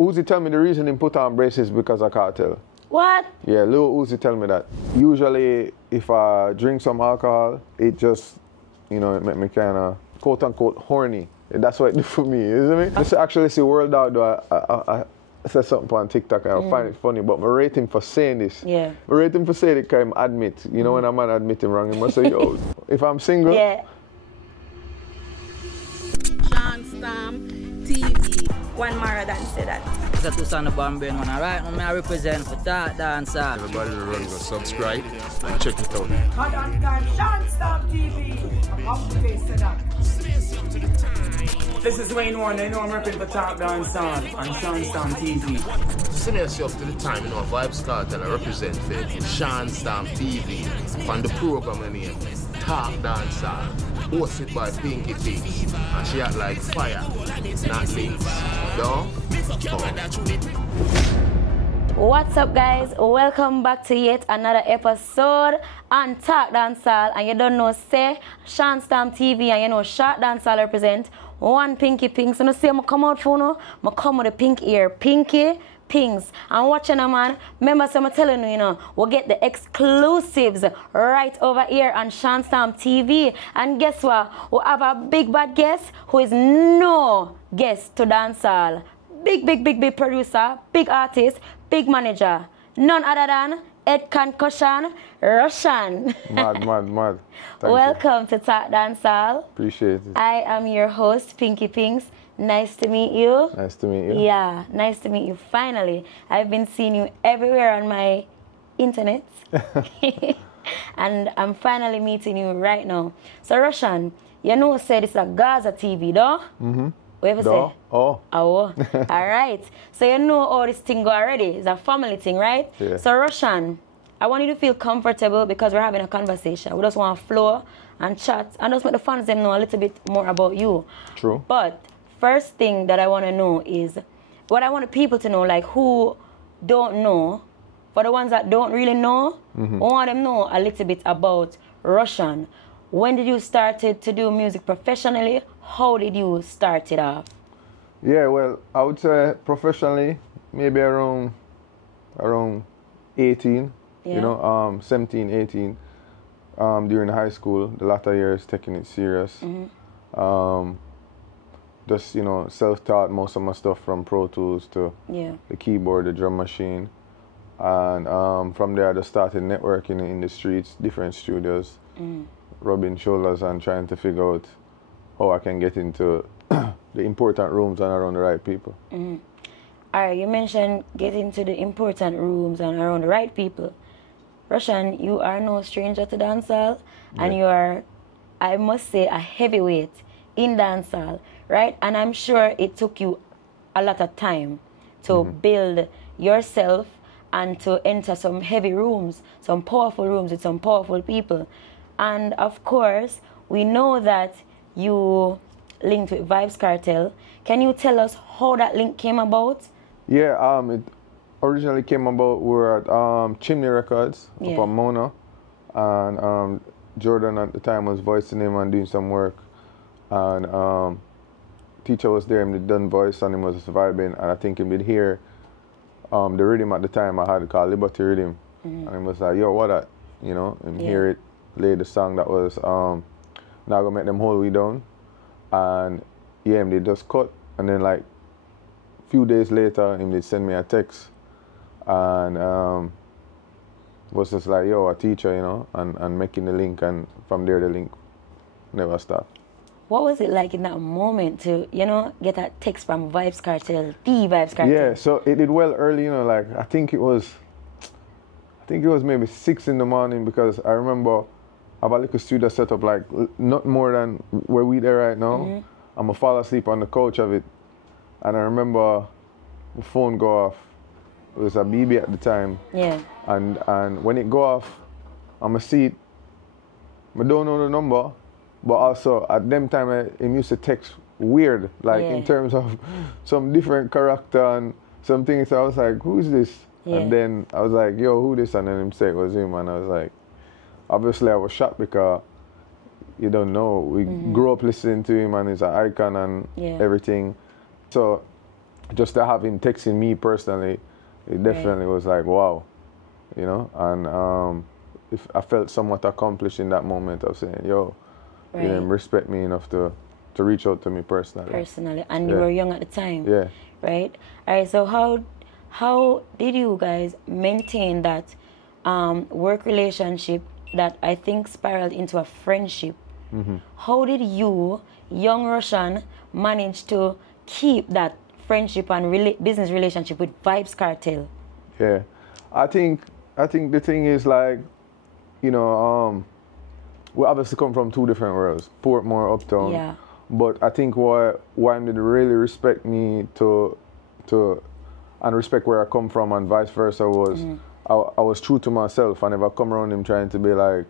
Uzi tell me the reason he put on braces is because of cartel. What? Yeah, Lil Uzi tell me that. Usually, if I drink some alcohol, it just, you know, it make me kind of, quote unquote, horny. That's what it did for me, isn't it? Just actually see World Dog, though, I said something on TikTok and I find it funny, but I rate him for saying this. Yeah. I rate him for saying it because I admit. You know, when a man admit him wrong, he must say, yo, if I'm single. Yeah. Shandstorm TV. One more than say that. It's a two-son of Bambin one, alright? I represent for that Dancehall. Everybody to run, go subscribe and check it out. Shandstorm TV. I'm facing that. This is Wayne Warner, you know I'm repping for Talk Dancehall on Shandstorm TV. Send yourself to the time, you know, Vibes Cartel, I represent for Shandstorm TV. On the program name, Talk Dancehall. Hosted by Pinky Pinks. And she act like fire, not links. No? What's up, guys? Welcome back to yet another episode on Talk Dancehall. And you don't know, say Shandstorm TV, and you know, Short Dancehall represent one Pinky Pinks. So you see, I come out for you, I come with a pink ear. Pinky Pinks. And watching them, man, remember, so I'm telling you, you know, we'll get the exclusives right over here on Shandstorm TV. And guess what? We'll have a big bad guest who is no guest to dancehall. Big producer, big artist, big manager. None other than Ed Concussion Rvssian. Mad. Thank Welcome to Talk Dancehall. Appreciate it. I am your host, Pinky Pinks. Nice to meet you. Nice to meet you. Yeah, nice to meet you finally. I've been seeing you everywhere on my internet. And I'm finally meeting you right now. So Rvssian, you know said it's a Gaza TV, though? Mm-hmm. Whatever say? Oh. All right. So you know all this thing go already. It's a family thing, right? Yeah. So Rvssian, I want you to feel comfortable because we're having a conversation. We just want to flow and chat and just make the fans them know a little bit more about you. True. But first thing that I want to know is what I want people to know, like who don't know, for the ones that don't really know, I want them to know a little bit about Rvssian. When did you start to do music professionally? How did you start it off? Yeah, well, I would say professionally, maybe around 18, Yeah. you know, 17, 18, during high school, the latter years, taking it serious. Just, you know, self-taught most of my stuff from Pro Tools to the keyboard, the drum machine. And from there, I just started networking in the streets, different studios, rubbing shoulders and trying to figure out how I can get into the important rooms and around the right people. All right, you mentioned getting to the important rooms and around the right people. Rvssian, you are no stranger to dancehall, and you are, I must say, a heavyweight in dancehall, right? And I'm sure it took you a lot of time to build yourself and to enter some heavy rooms, some powerful rooms with some powerful people. And of course, we know that you linked with Vybz Kartel. Can you tell us how that link came about? Yeah, it originally came about, we were at Chimney Records up on Mona. And Jordan at the time was voicing him and doing some work. And teacher was there, and he done voice and he was vibing. And I think he did hear the rhythm at the time I had called Liberty Rhythm. And he was like, yo, what that? You know, and hear it, play the song that was Now Gonna Make Them Hold We Down. And yeah, they just cut. And then like a few days later, they send me a text. And was just like, yo, a teacher, you know, and making the link. And from there, the link never stopped. What was it like in that moment to, you know, get a text from Vybz Kartel, the Vybz Kartel? Yeah, so it did well early, you know, like I think it was maybe 6 in the morning, because I remember I have a little studio set up like not more than where we there right now. I'm gonna fall asleep on the couch of it. And I remember the phone go off. It was a BB at the time. Yeah. And when it go off, I'ma see it. I don't know the number. But also, at them time, I used to text weird, like in terms of some different character and some things. So I was like, who's this? And then I was like, yo, who this? And then him say it was him. And I was like, obviously I was shocked because you don't know. We grew up listening to him and he's an icon and everything. So just to have him texting me personally, it definitely was like, wow, you know, and if I felt somewhat accomplished in that moment of saying, yo, you know, respect me enough to reach out to me personally. And you were young at the time. Yeah. Right? All right, so how did you guys maintain that work relationship that I think spiraled into a friendship? How did you, young Rvssian, manage to keep that friendship and business relationship with Vybz Kartel? Yeah, I think the thing is, like, you know, we obviously come from two different worlds, Portmore, Uptown. Yeah. But I think why they really respect me and respect where I come from and vice versa was I was true to myself. I never come around him trying to be like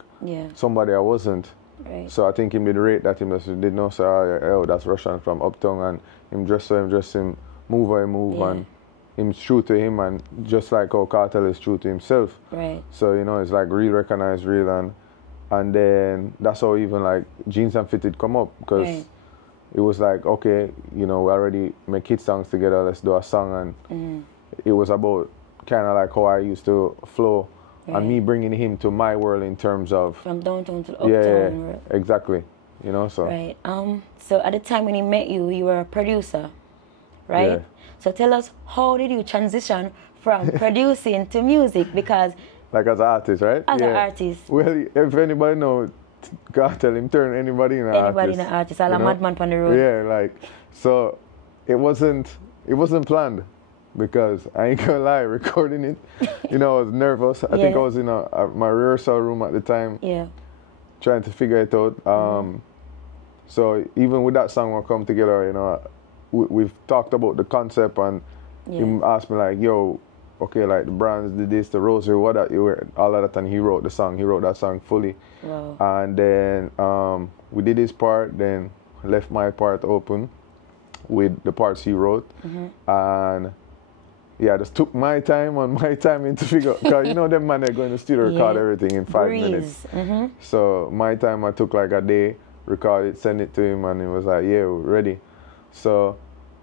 somebody I wasn't. Right. So I think him did rate that him just did not say, oh, that's Rvssian from Uptown, and him dress him, move and him true to him, and just like how Kartel is true to himself. Right. So, you know, it's like real recognize real, and then that's how even like Jeans and Fitted come up, because it was like, okay, you know, we already make hit songs together, let's do a song, and it was about kind of like how I used to flow, and me bringing him to my world in terms of from downtown to uptown. Yeah, exactly. You know, so right. So at the time when he met you, you were a producer, right? Yeah. So tell us, how did you transition from producing to music? Because like as an artist, right? As an artist. Well, if anybody knows, God tell him turn anybody in an artist. Anybody in an artist, all a madman on the road. Yeah, like, so it wasn't planned, because I ain't gonna lie, recording it, you know, I was nervous. I think I was in my rehearsal room at the time, trying to figure it out. So even with that song, we'll come together, you know, we've talked about the concept, and he asked me like, yo, okay, like the brands did this, the rosary, what that you were, all of that, and he wrote the song. He wrote that song fully. Wow. And then we did his part, then left my part open with the parts he wrote, and I just took my time in to figure out, because you know them man, they're going to studio record everything in 5 minutes. So my time, I took like a day, record it, send it to him, and he was like, yeah, we're ready. So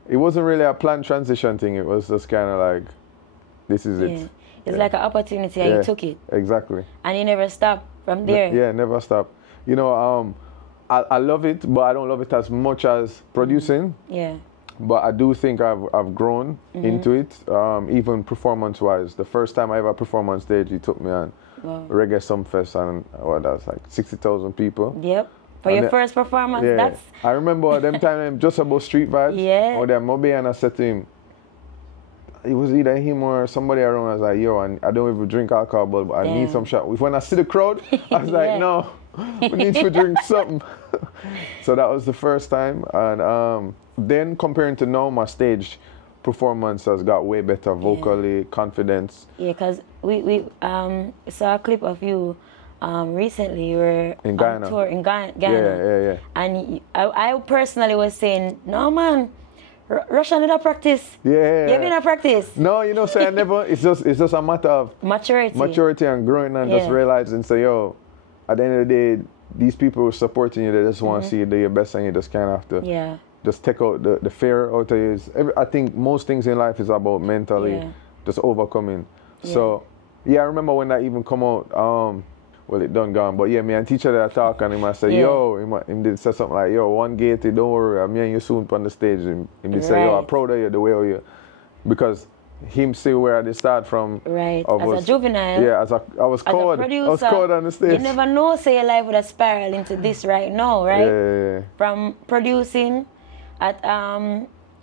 it wasn't really a planned transition thing, it was just kind of like, this is it. It's like an opportunity, and you took it. Exactly. And you never stopped from there. Yeah, never stop. You know, I love it, but I don't love it as much as producing. Yeah. But I do think I've grown into it, even performance-wise. The first time I ever performed on stage, he took me on Reggae Sumfest, and that was like 60,000 people. Yep. For your first performance, that's... I remember them time just about street vibes. Yeah. Or them Moby, and I said to him, it was either him or somebody around. I was like, yo, and I don't even drink alcohol, but I need some shot. When I see the crowd, I was like, no, we need to drink something. So that was the first time. And then comparing to now, my stage performance has got way better vocally, confidence. Yeah, because we saw a clip of you recently. You were in Ghana. On tour in Ghana. Yeah. And I personally was saying, no, man, Rvssian did a practice. Yeah. You been a practice. No, you know, so I never, it's just a matter of maturity and growing, and just realizing, say, yo, at the end of the day, these people are supporting you, they just want to see you do your best, and you just kind of have to just take out the fear out of you. I think most things in life is about mentally just overcoming. So, I remember when that even come out, well, it done gone, but me and teacher that I talk, and he might say, yo, he did say something like, yo, one gate, don't worry, me and you soon on the stage. And he did say, yo, I'm proud of you, the way you, because him see where I did start from. Right, as a juvenile. Yeah, I was caught. I was caught on the stage. You never know, say your life would have spiraled into this right now, right? Yeah. From producing at,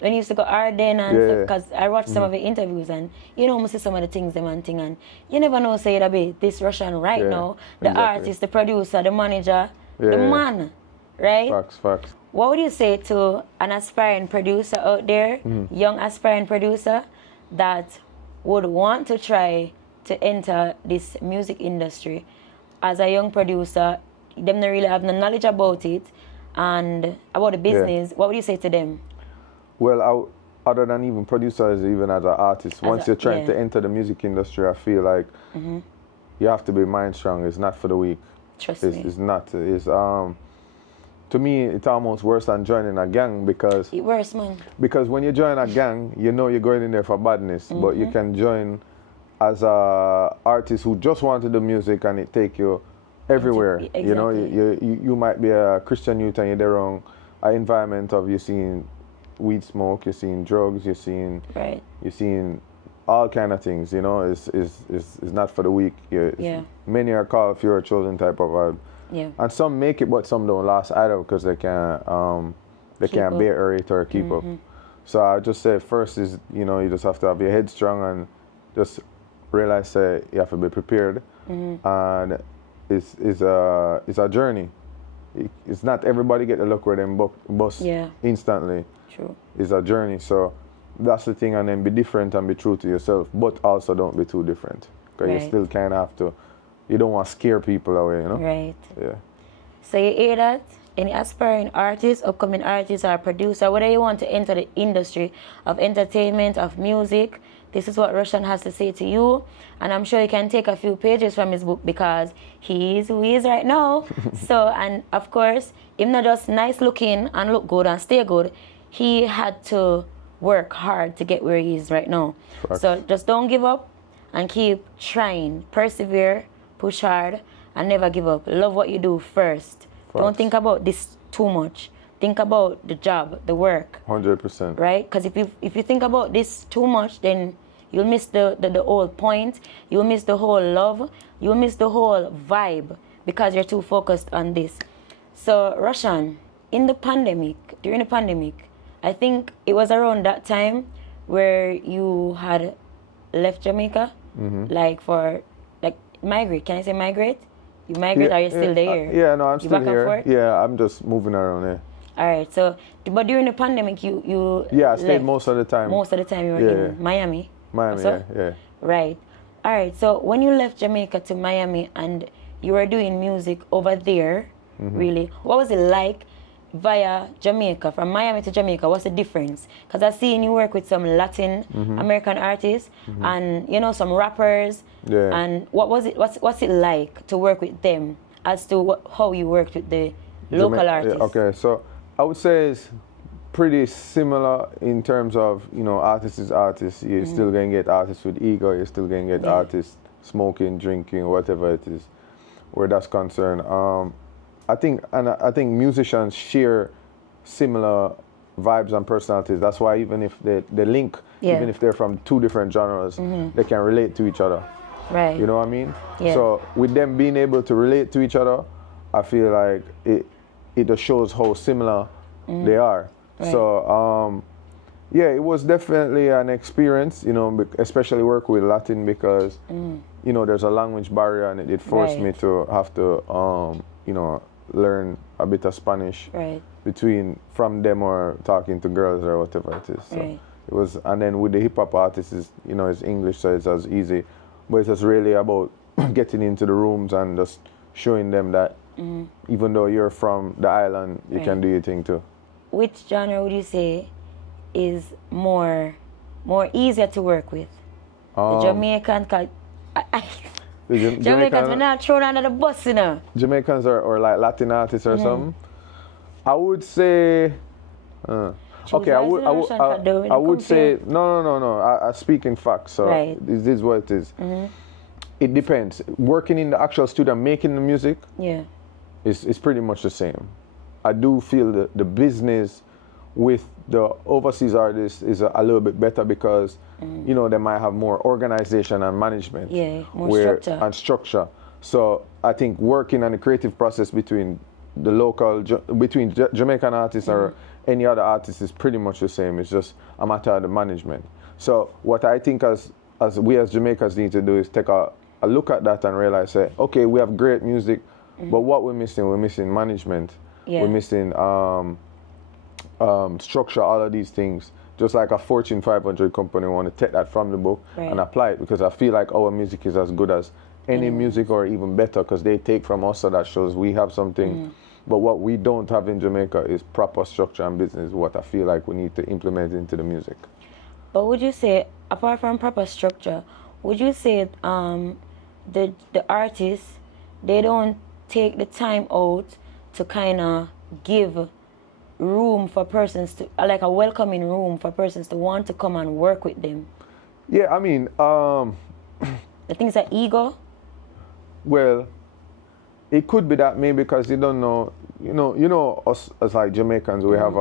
when you used to go Arden and stuff, because I watched some of the interviews, and you know, I see some of the things and you never know, say it'll be this Rvssian right now, the artist, the producer, the manager, the man, right? Facts. What would you say to an aspiring producer out there, young aspiring producer, that would want to try to enter this music industry as a young producer? Them don't really have no knowledge about it and about the business. What would you say to them? Well, other than even producers, even as an artist, once you're trying to enter the music industry, I feel like you have to be mind strong. It's not for the weak. Trust me. It's not. It's to to me, it's almost worse than joining a gang because It worse, man. because when you join a gang, you know you're going in there for badness, but you can join as a artist who just wanted the music and it take you everywhere. Exactly. You know, you might be a Christian youth and you're there wrong. An environment of you seeing weed smoke, you're seeing drugs, you're seeing all kind of things. You know, it's not for the weak. Many are called if you're a chosen type of vibe. Yeah. And some make it, but some don't last either because they can't bear it or keep up. So I just say first is, you know, you just have to have your head strong and just realize that you have to be prepared. And it's a journey. It's not everybody get to look where them bust instantly. True. It's a journey. So that's the thing, and then be different and be true to yourself, but also don't be too different because you still kind of have to. You don't want to scare people away, you know? Right. Yeah. So you hear that? Any aspiring artist, upcoming artist or producer, whether you want to enter the industry of entertainment, of music, this is what Rvssian has to say to you. And I'm sure you can take a few pages from his book because he is who he is right now. So, and of course, him not just nice looking and look good and stay good, he had to work hard to get where he is right now. Facts. So just don't give up and keep trying, persevere, push hard, and never give up. Love what you do first. Don't think about this too much. Think about the job, the work. 100%. Right? Because if you think about this too much, then you'll miss the whole point. You'll miss the whole love. You'll miss the whole vibe because you're too focused on this. So, Rvssian, during the pandemic, I think it was around that time where you had left Jamaica, like for migrate. Can I say migrate? You migrate, or are you still there? No, I'm still here. Forth? Yeah, I'm just moving around here. All right, so, but during the pandemic, you I stayed left. most of the time. Most of the time you were in Miami. Miami, yeah. Right. All right, so when you left Jamaica to Miami and you were doing music over there, really, what was it like via Jamaica, from Miami to Jamaica? What's the difference? Because I've seen you work with some Latin American artists and, you know, some rappers. Yeah. And what was it? What's it like to work with them as to how you worked with the local artists? Okay, so I would say it's pretty similar in terms of, you know, artist is artist. You're still going to get artists with ego. You're still going to get artists smoking, drinking, whatever it is, where that's concerned. I think musicians share similar vibes and personalities. That's why even if they link, even if they're from two different genres, they can relate to each other. Right. You know what I mean? Yeah. So with them being able to relate to each other, I feel like it just shows how similar they are. Right. So it was definitely an experience, you know, especially work with Latin because you know there's a language barrier and it forced me to have to you know, learn a bit of Spanish from them or talking to girls or whatever it is. So it was, and then with the hip hop artists, it's English, so it's as easy. But it's just really about getting into the rooms and just showing them that even though you're from the island, you can do your thing too. Which genre would you say is more easier to work with? The Jamaican, Jamaicans are not thrown under the bus, you know. Jamaicans or like Latin artists or something. I would say. Okay, I would say no. I speak in facts, so this is what it is. It depends. Working in the actual studio, making the music, is pretty much the same. I do feel the business with the overseas artists is a little bit better because you know they might have more organization and management, more structure. So I think working on the creative process between the local, between Jamaican artists or any other artist is pretty much the same. It's just a matter of the management. So what I think as we as Jamaicans need to do is take a look at that and realize, say, okay, we have great music, but what we're missing management. We're missing structure, all of these things. Just like a Fortune 500 company want to take that from the book and apply it, because I feel like our music is as good as any music or even better because they take from us, so that shows we have something. But what we don't have in Jamaica is proper structure and business, what I feel like we need to implement into the music. But would you say, apart from proper structure, would you say the artists, they don't take the time out to kind of give room for persons to, like a welcoming room for persons to want to come and work with them? Yeah, I mean, The things are ego? well, it could be that maybe because you don't know, you know us as like Jamaicans, we have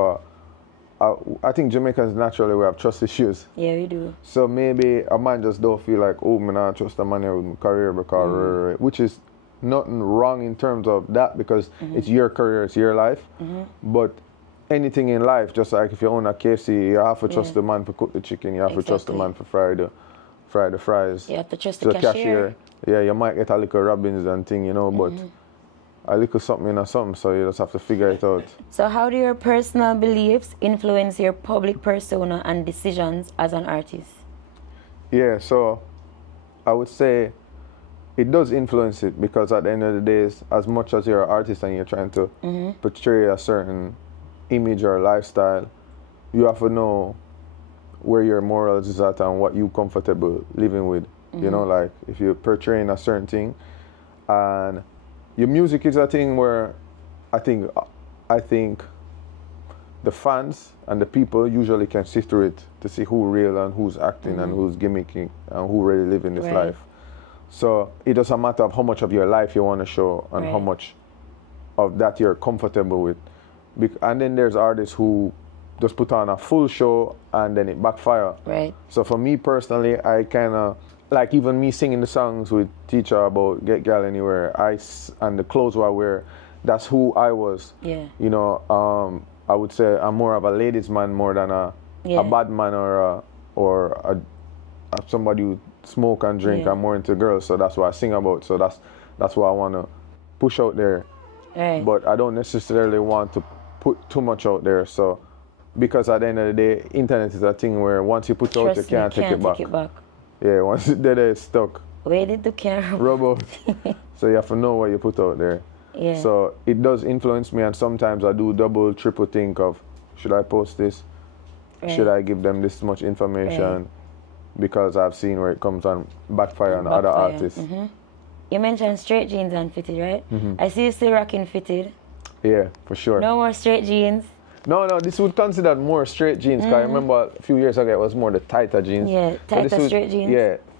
I think Jamaicans naturally we have trust issues. Yeah, we do. So maybe a man just don't feel like, oh, man, I trust a man here with my career because, which is nothing wrong in terms of that because it's your career, it's your life. But anything in life, just like if you own a KFC, you have to trust the man to cook the chicken, you have to trust the man to fry the fries. You have to trust the cashier. Yeah, you might get a little Robbins and thing, but a little something in or something, so you just have to figure it out. So how do your personal beliefs influence your public persona and decisions as an artist? Yeah, so I would say it does influence it because at the end of the day, as much as you're an artist and you're trying to portray a certain image or lifestyle, you have to know where your morals is at and what you comfortable living with. You know, like if you're portraying a certain thing and your music is a thing where I think the fans and the people usually can sift through it to see who real and who's acting and who's gimmicking and who really living this life. So it doesn't matter of how much of your life you want to show and how much of that you're comfortable with. And then there's artists who just put on a full show and then it backfire. Right. So for me personally, I kind of, like even me singing the songs with Teacher about Get Gal Anywhere, and the clothes I wear, that's who I was. Yeah. You know, I would say I'm more of a ladies man more than a bad man or somebody who smoke and drink. I'm more into girls, so that's what I sing about. So that's what I want to push out there. Right. But I don't necessarily want to put too much out there. So because at the end of the day, internet is a thing where once you put it out, you can't take it back. Yeah, once it's there, it's stuck. Where did the camera rub out? So you have to know what you put out there. Yeah. So it does influence me, and sometimes I do double, triple think of, should I post this? Should I give them this much information? Because I've seen where it comes on backfire on other artists. You mentioned straight jeans and fitted, right? I see you still rocking fitted. Yeah, for sure. No more straight jeans. No, this would consider more straight jeans. Cause I remember a few years ago it was more the tighter jeans. Yeah, tighter straight jeans.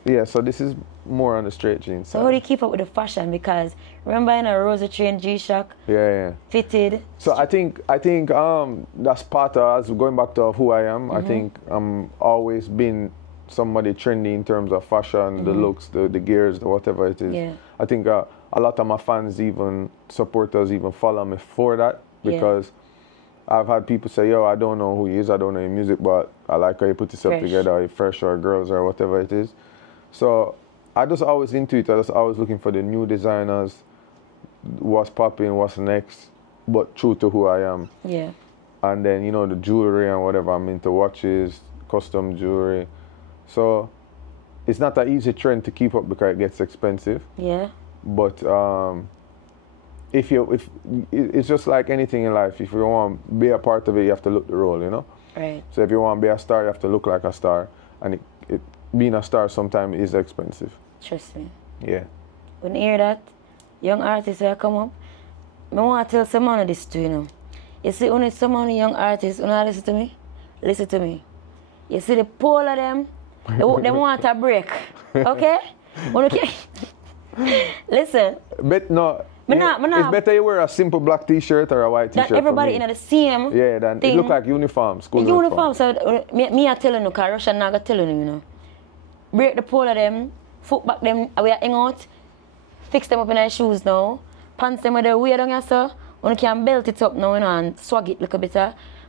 Yeah. So this is more on the straight jeans. So how do you keep up with the fashion? Because remember in a Rvssian G-Shock. Yeah. Fitted. So I think that's part of us going back to who I am. I think I'm always been somebody trendy in terms of fashion, the looks, the gears, the whatever it is. Yeah. I think a lot of my fans, even supporters, even follow me for that because. I've had people say, yo, I don't know who he is, I don't know your music, but I like how you put yourself together, you're fresh or girls or whatever it is. So I just always into it. I just always looking for the new designers, what's popping, what's next, but true to who I am. Yeah. And then, the jewelry and whatever, I'm into watches, custom jewelry. So it's not an easy trend to keep up because it gets expensive. Yeah. But if it's just like anything in life, if you want to be a part of it, you have to look the role, Right. So if you want to be a star, you have to look like a star, and being a star sometimes is expensive. Trust me. Yeah. When you hear that, young artists will come up, I want to tell someone of this too, You see, only some young artists, when I listen to me. You see the pole of them, they want a break, okay? Listen. But no. It's better you wear a simple black t-shirt or a white t-shirt. That everybody in the same then thing. It look like uniform, school uniform. So me I telling you, because Rvssian not gonna tell you, Break the pole of them, foot back them, we are hang out, fix them up in their shoes now, pants them with the way down here, so you can belt it up now, and swag it a little bit.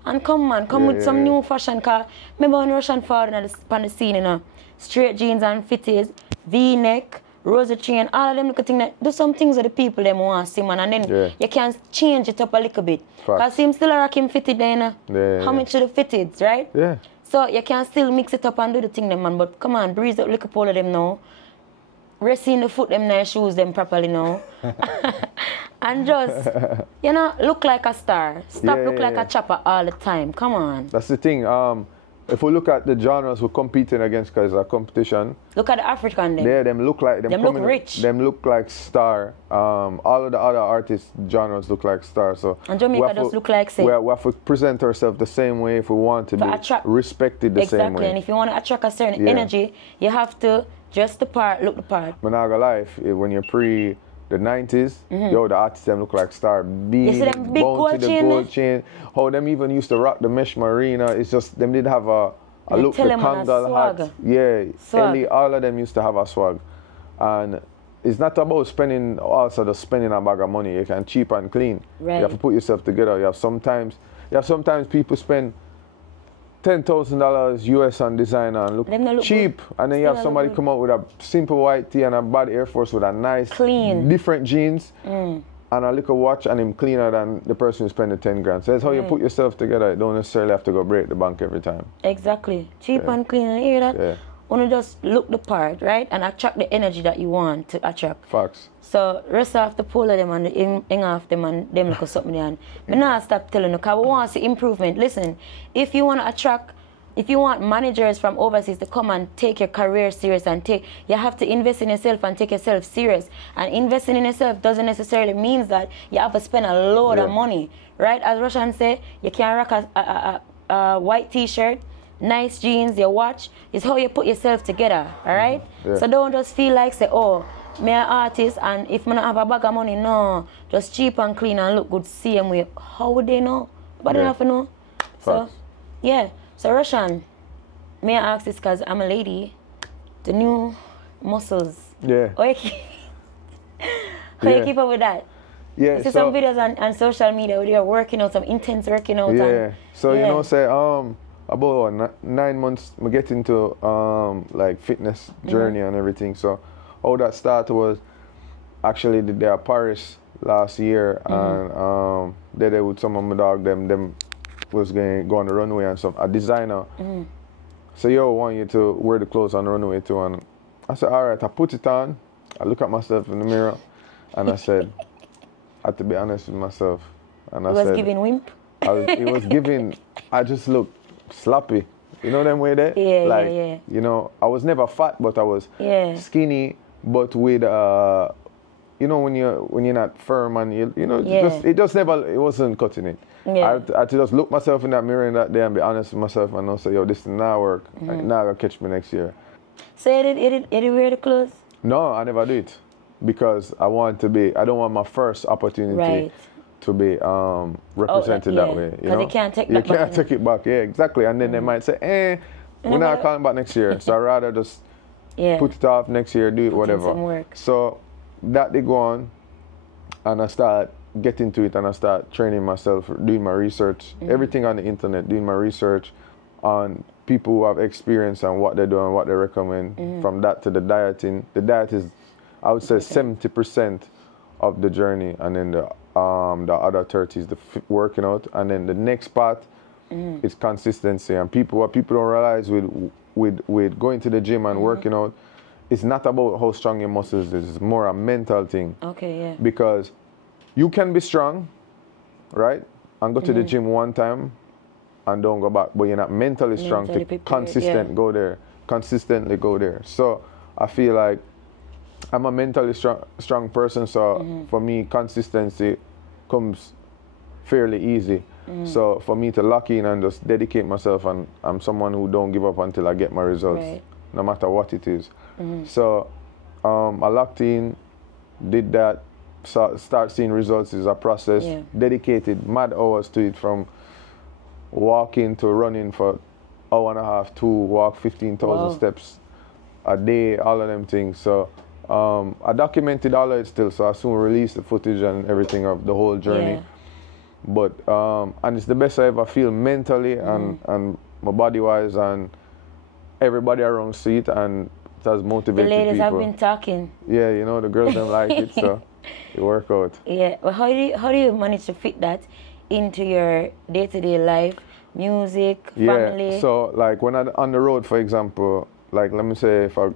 And come with some new fashion, because remember when Rvssian forward on the scene, straight jeans and fitted, V-neck, Rvssian, all of them little things, do some things that the people them want to see, man, and then you can change it up a little bit. Because him still rocking fitted then, how much should the fitteds, right? Yeah. So you can still mix it up and do the thing them, man, but come on, breeze up little pole of them now, resting the foot them in their shoes them properly now, and just, look like a star. Stop look like a chopper all the time, come on. That's the thing, if we look at the genres we're competing against, because it's a competition. Look at the African then. Yeah, them look like them look rich. Them look like star. All of the other artists genres look like star. So and Jamaica just look like say. We have to present ourselves the same way if we want to be respected the same way. Exactly, and if you want to attract a certain energy, you have to dress the part, look the part. I'm not gonna lie, when you're pre the 90s, yo, the artists them look like star. You see them big gold chain? How them even used to rock the mesh marina. It's just them did have a look, the Kangal hat. Yeah, Ellie, all of them used to have a swag. And it's not about spending just spending a bag of money. You can cheap and clean. Right. You have to put yourself together. You have sometimes people spend $10,000 US on designer and look cheap, and then you have somebody come out with a simple white tee and a bad Air Force with a nice, clean, different jeans and a little watch, and him cleaner than the person who spent the 10 grand. So that's how you put yourself together. You don't necessarily have to go break the bank every time. Exactly, cheap and clean. You hear that? Yeah. Only just look the part, right, and attract the energy that you want to attract. Facts. So rest off the pull of them and the hang off them and them look something there. And me not stop telling you, because we want to see improvement. Listen, if you want to attract, if you want managers from overseas to come and take your career serious and you have to invest in yourself and take yourself serious. And investing in yourself doesn't necessarily mean that you have to spend a load of money, right? As Rvssian say, you can rock a white t-shirt, nice jeans, your watch. It's how you put yourself together, all right? Yeah. So don't just feel like, say, oh, me an artist, and if me not have a bag of money, no, just cheap and clean and look good same way. How would they know? But they have to know. So, yeah. So Rvssian, may I ask this because I'm a lady, the new muscles. Yeah. How you keep up with that? Yeah. I see some videos on social media where you're working out, some intense working out. Yeah. So you know, say about 9 months, I get into like fitness journey and everything. So how that started was actually there at Paris last year, and there with some of my dog them was going to go on the runway, and a designer so yo, I want you to wear the clothes on the runway too. And I said, all right. I put it on, I look at myself in the mirror, and I said, I had to be honest with myself, and I said, giving wimp. It was giving, I just looked sloppy, you know them way there? Yeah. You know, I was never fat, but I was skinny, but with you know, when you're not firm and it wasn't cutting it. Yeah. I had to just look myself in that mirror in that day and be honest with myself and not say, yo, this did not work. Now gonna catch me next year. So you did wear the clothes? No, I never do it because I don't want my first opportunity to be represented that way. Because you can't take that back. You can't take it back, yeah, exactly. And then they might say, we're not calling back next year. So I'd rather just put it off next year, do it, whatever. Some work. So that they go on, and I start getting to it, and I start training myself, doing my research, everything on the internet, doing my research on people who have experience and what they do and what they recommend. From that to the dieting. The diet is, I would say, 70% of the journey, and then the other 30 is the working out, and then the next part is consistency. And what people don't realize with going to the gym and working out, it's not about how strong your muscles is. It's more a mental thing. Okay, yeah. Because you can be strong, right, and go to the gym one time and don't go back, but you're not mentally strong to consistently go there. So I feel like I'm a mentally strong person, so for me, consistency comes fairly easy. So for me to lock in and just dedicate myself, and I'm someone who don't give up until I get my results, no matter what it is. So I locked in, did that, start seeing results is a process, dedicated mad hours to it, from walking to running for hour and a half to walk 15,000 steps a day, all of them things. So I documented all of it still, so I soon released the footage and everything of the whole journey. But and it's the best I ever feel mentally and my body wise, and everybody around see it, and it has motivated people. The ladies have been talking. Yeah, you know, the girls don't like it, so it work out. Yeah, well, how do you manage to fit that into your day-to-day life, music, family? Yeah, so like when I'm on the road, for example, like let me say if I'm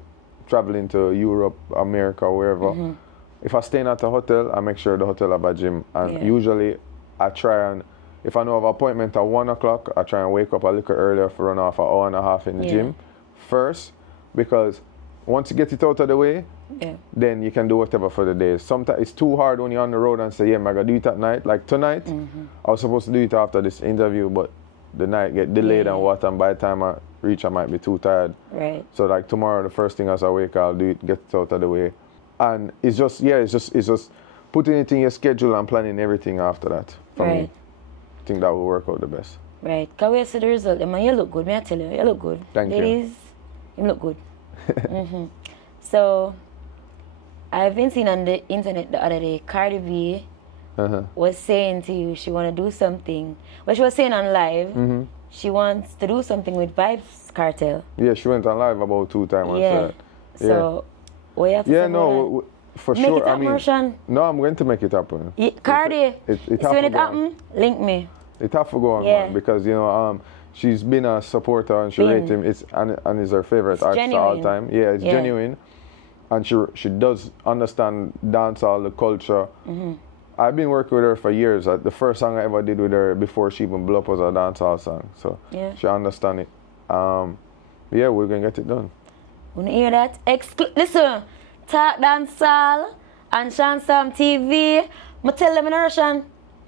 traveling to Europe, America, wherever, if I stay at a hotel, I make sure the hotel have a gym, and usually I try and if I know I have an appointment at 1 o'clock, I try and wake up a little earlier for run off an hour and a half in the gym first, because once you get it out of the way, then you can do whatever for the day. Sometimes it's too hard when you're on the road and say, yeah, I'm going to do it at night. Like tonight, I was supposed to do it after this interview, but the night get delayed and what, and by the time I reach, I might be too tired. Right. So like tomorrow, the first thing as I wake, I'll do it, get it out of the way. And it's just putting it in your schedule and planning everything after that. For me, I think that will work out the best. Right. Can we see the result? I mean, you look good, may I tell you? You look good. Thank you. Ladies, you look good. So, I've been seeing on the internet the other day, Cardi B was saying to you she want to do something. Well, she was saying on live, she wants to do something with Vybz Kartel. Yeah, she went on live about 2 times. Yeah. So, what you have to say no, for make sure. It happen, Rvssian. No, I'm going to make it happen. Cardi, so when it happen, link me. It have to go on, man, because you know, she's been a supporter and she rates him. And is her favorite artist of all time. Yeah, it's genuine, and she does understand dancehall, the culture. I've been working with her for years. The first song I ever did with her before she even blew up was a dancehall song. So she understands it. Yeah, we're gonna get it done. Wanna hear that? Listen, Talk Dancehall and Shandstorm TV. I tell them in Rvssian.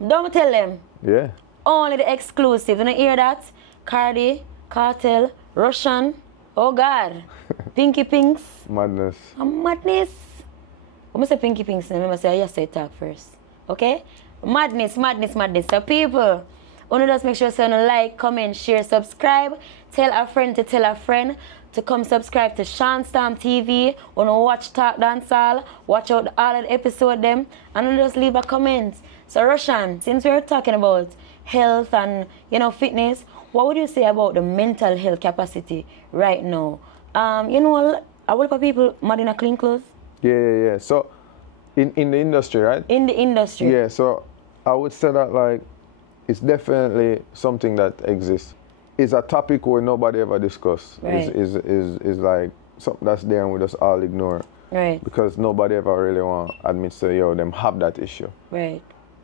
Don't tell them. Yeah. Only the exclusive. Wanna hear that? Cardi, Kartel, Rvssian. Oh God. Pinky Pinks. Madness. Madness. I'm gonna say Pinky Pinks and I'm gonna say yes, say talk first. Okay? Madness, madness, madness. So people, wanna just make sure to like, comment, share, subscribe. Tell a friend to tell a friend to come subscribe to Shandstorm TV. Wanna watch Talk Dancehall, watch out all of the episode them, and just leave a comment. So Rvssian, since we're talking about health and fitness, what would you say about the mental health capacity right now? A lot of people mad in a clean clothes. Yeah. So in the industry, right? In the industry. Yeah, so I would say that like it's definitely something that exists. It's a topic where nobody ever discuss. Right. Is like something that's there and we just all ignore. Right. Because nobody ever really want to admit to them have that issue. Right.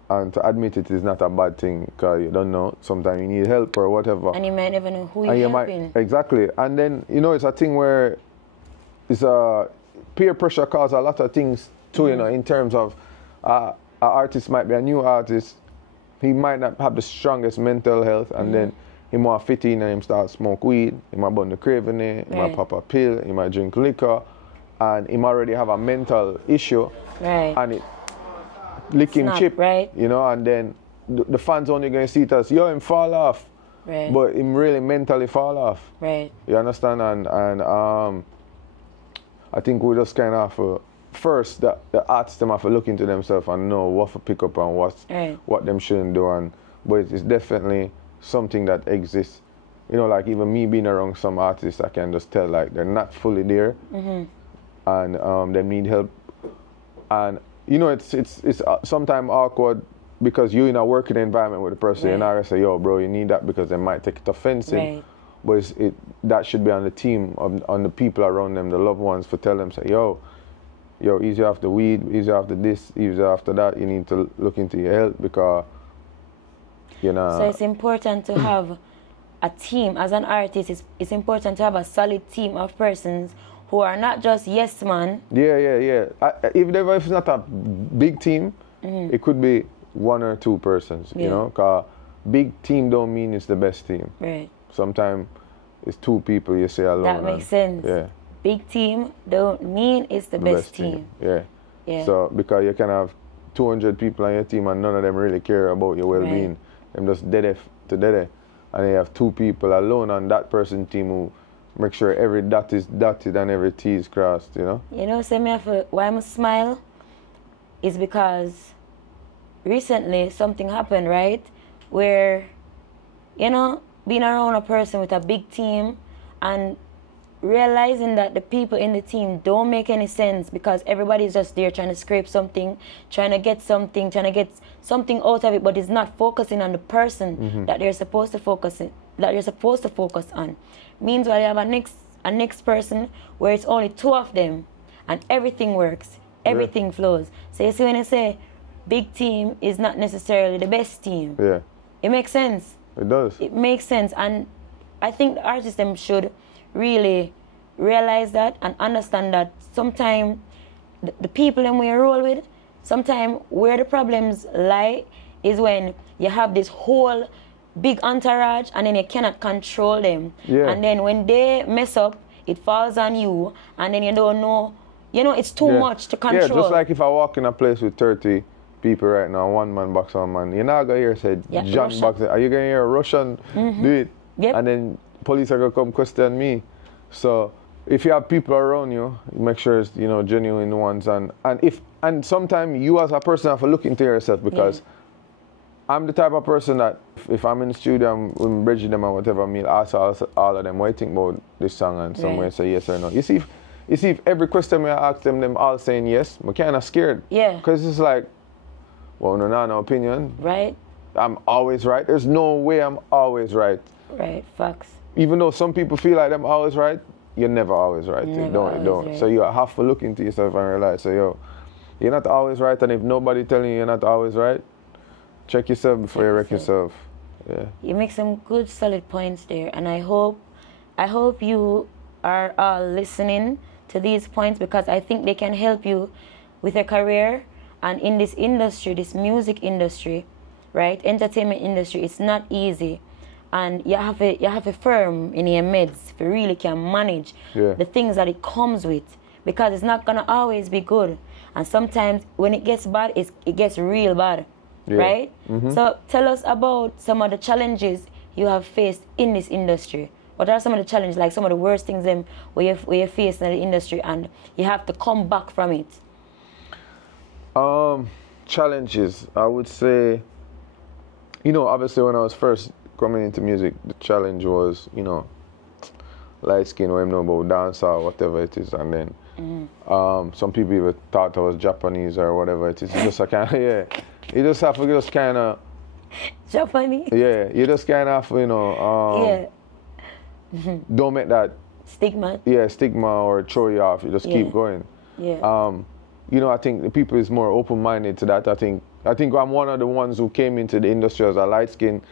And to admit it is not a bad thing because you don't know. Sometimes you need help or whatever. And you might never know who you're helping. Exactly. And then, it's a thing where it's peer pressure causes a lot of things too, in terms of an artist might be a new artist. He might not have the strongest mental health and then he might fit in and him start smoke weed. He might burn the craving it. He might pop a pill. He might drink liquor. And he might already have a mental issue. Right. And it lick him chip, right? And then the fans only gonna see it as, him fall off, right? But him really mentally fall off, right? You understand? And I think we just kind of first the artists them have to look into themselves and know what to pick up and what them shouldn't do, but it's definitely something that exists. Like even me being around some artists, I can just tell like they're not fully there, and they need help, and it's sometimes awkward because you're in a working environment with the person. You're not gonna say, yo, bro, you need that because they might take it offensive. But that should be on the team, on the people around them, the loved ones, for tell them, say, yo, easy after weed, easy after this, easy after that. You need to look into your health because, So it's important to have a team. As an artist, it's important to have a solid team of persons who are not just yes man. Yeah. If it's not a big team, it could be 1 or 2 persons, because big team don't mean it's the best team. Right. Sometimes it's 2 people you say alone. That makes sense. Yeah. Big team don't mean it's the best team. Yeah. So because you can have 200 people on your team and none of them really care about your well-being. Right. Them just dead to dead. And you have 2 people alone on that person's team who make sure every dot is dotted and every T is crossed, why I smile is because recently something happened, right? Where, being around a person with a big team and realizing that the people in the team don't make any sense because everybody's just there trying to scrape something, trying to get something out of it, but it's not focusing on the person that they're supposed to focus on. Meanwhile, you have a next person where it's only 2 of them and everything works, everything flows. So you see when I say big team is not necessarily the best team. Yeah. It makes sense. It does. It makes sense. And I think the artists them should really realize that and understand that sometimes the people them we roll with, sometimes where the problems lie is when you have this whole big entourage and then you cannot control them. Yeah. And then when they mess up, it falls on you and then you don't know, it's too much to control. Yeah, just like if I walk in a place with 30 people right now, one man box one man, you're not going to hear say, John Russian. boxing. Are you going to hear a Russian do it? Yep. And then police are going to come question me. So if you have people around you, make sure it's, genuine ones. And sometimes you as a person have to look into yourself because I'm the type of person that if I'm in the studio, I'm bridging them or whatever, I'll ask all of them, what do you think about this song? And somewhere say yes or no. You see, if every question I ask them all saying yes, I'm kind of scared. Yeah. Because it's like, well, no opinion. Right. I'm always right. There's no way I'm always right. Right, facts. Even though some people feel like I'm always right, you're never always right. Never You don't. always right. So you have to look into yourself and realize, you're not always right. And if nobody telling you you're not always right, check yourself before you wreck yourself. Yeah. You make some good solid points there, and I hope you are all listening to these points because I think they can help you with your career and in this industry, this music industry, right? Entertainment industry, it's not easy. And you have a firm in your midst if you really can manage the things that it comes with because it's not gonna always be good. And sometimes when it gets bad, it gets real bad. Yeah. Right? So tell us about some of the challenges you have faced in this industry. What are some of the challenges, like some of the worst things where you face in the industry and you have to come back from it? Challenges, I would say, obviously when I was first coming into music, the challenge was, light skin, what you know about dancehall, whatever it is, and then some people even thought I was Japanese or whatever it is. It's just a kind of, you just have to just kind of... Japanese? Yeah, you just kind of, don't make that... Stigma? Yeah, stigma or throw you off. You just keep going. Yeah. I think the people is more open-minded to that. I think I'm one of the ones who came into the industry as a light-skinned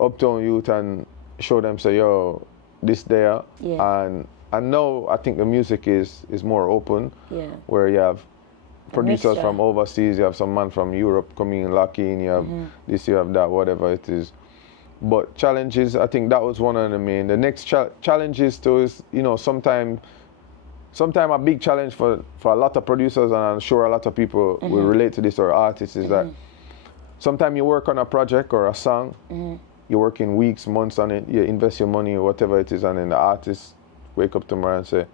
uptown youth and show them, say, this there. Yeah. And now I think the music is more open, where you have producers from overseas, you have some man from Europe coming in, locking, you have this, you have that, whatever it is. But challenges, I think that was one of the main. The next challenges too is, sometimes a big challenge for a lot of producers, and I'm sure a lot of people will relate to this, or artists, is that sometimes you work on a project or a song, you're working weeks, months on it, you invest your money or whatever it is, and then the artist wake up tomorrow and say,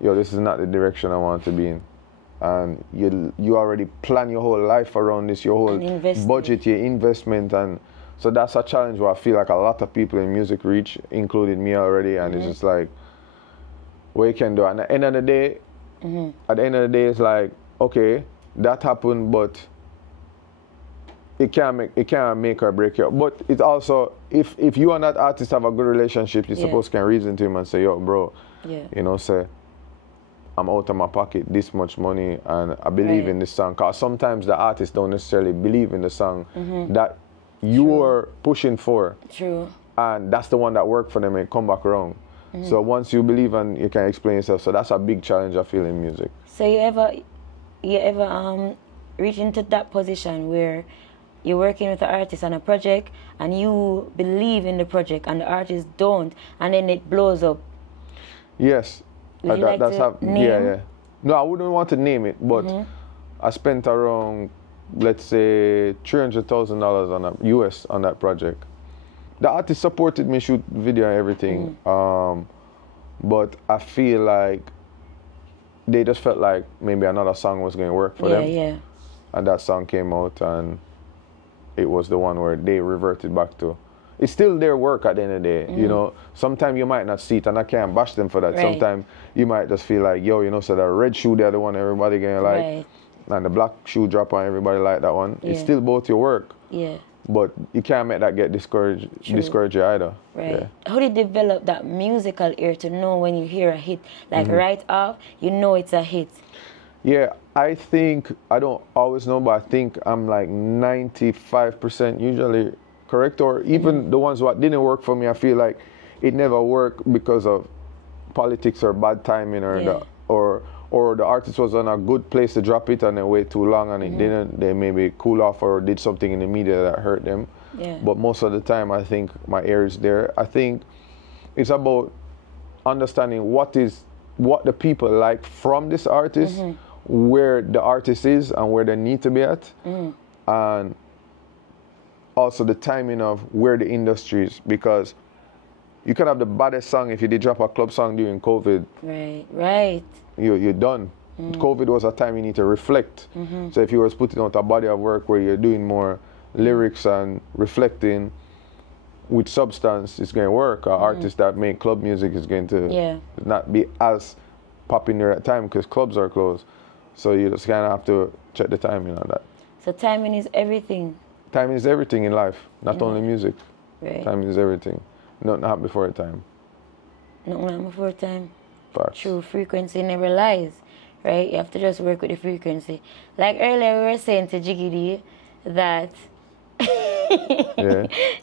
this is not the direction I want to be in. And you already plan your whole life around this, your whole budget, your investment, and so that's a challenge where I feel like a lot of people in music reach, including me already, and it's just like, what you can do. And at the end of the day, it's like, okay, that happened, but it can't make or break you. But it's also, if you and that artist have a good relationship, you're supposed to can reason to him and say, bro, say, I'm out of my pocket this much money and I believe in this song. Because sometimes the artists don't necessarily believe in the song that you are pushing for. True. And that's the one that worked for them and come back around. So once you believe and you can explain yourself, so that's a big challenge I feel in music. So you ever reach into that position where you're working with an artist on a project and you believe in the project and the artist don't, and then it blows up? Yes. Would you like to name? Yeah. No, I wouldn't want to name it, but I spent around, let's say, $300,000 on US on that project. The artist supported me shoot video and everything, but I feel like they just felt like maybe another song was going to work for them. Yeah. And that song came out, and it was the one where they reverted back to. It's still their work at the end of the day, Sometimes you might not see it, and I can't bash them for that. Right. Sometimes you might just feel like, so the red shoe, they're the one everybody gonna like. Right. And the black shoe drop on, everybody like that one. Yeah. It's still both your work. Yeah. But you can't make that get discourage you either. Right. Yeah. How did you develop that musical ear to know when you hear a hit? Like right off, you know it's a hit. Yeah, I think, I don't always know, but I think I'm like 95% usually correct? Or even the ones that didn't work for me, I feel like it never worked because of politics or bad timing or the artist was on a good place to drop it and they wait too long and it didn't. They maybe cool off or did something in the media that hurt them. Yeah. But most of the time, I think my ear is there. I think it's about understanding what the people like from this artist, where the artist is and where they need to be at, and also the timing of where the industry is, because you can have the baddest song if you did drop a club song during COVID. Right. You're done. COVID was a time you need to reflect. So if you was putting out a body of work where you're doing more lyrics and reflecting with substance, it's going to work. An artist that make club music is going to not be as popular at time because clubs are closed. So you just kind of have to check the timing on that. So timing is everything. Timing is everything in life, not only music. Right. Timing is everything. Nothing happen before a time. Nothing happen before time. Facts. True, frequency never lies, right? You have to just work with the frequency. Like earlier we were saying to Jiggity that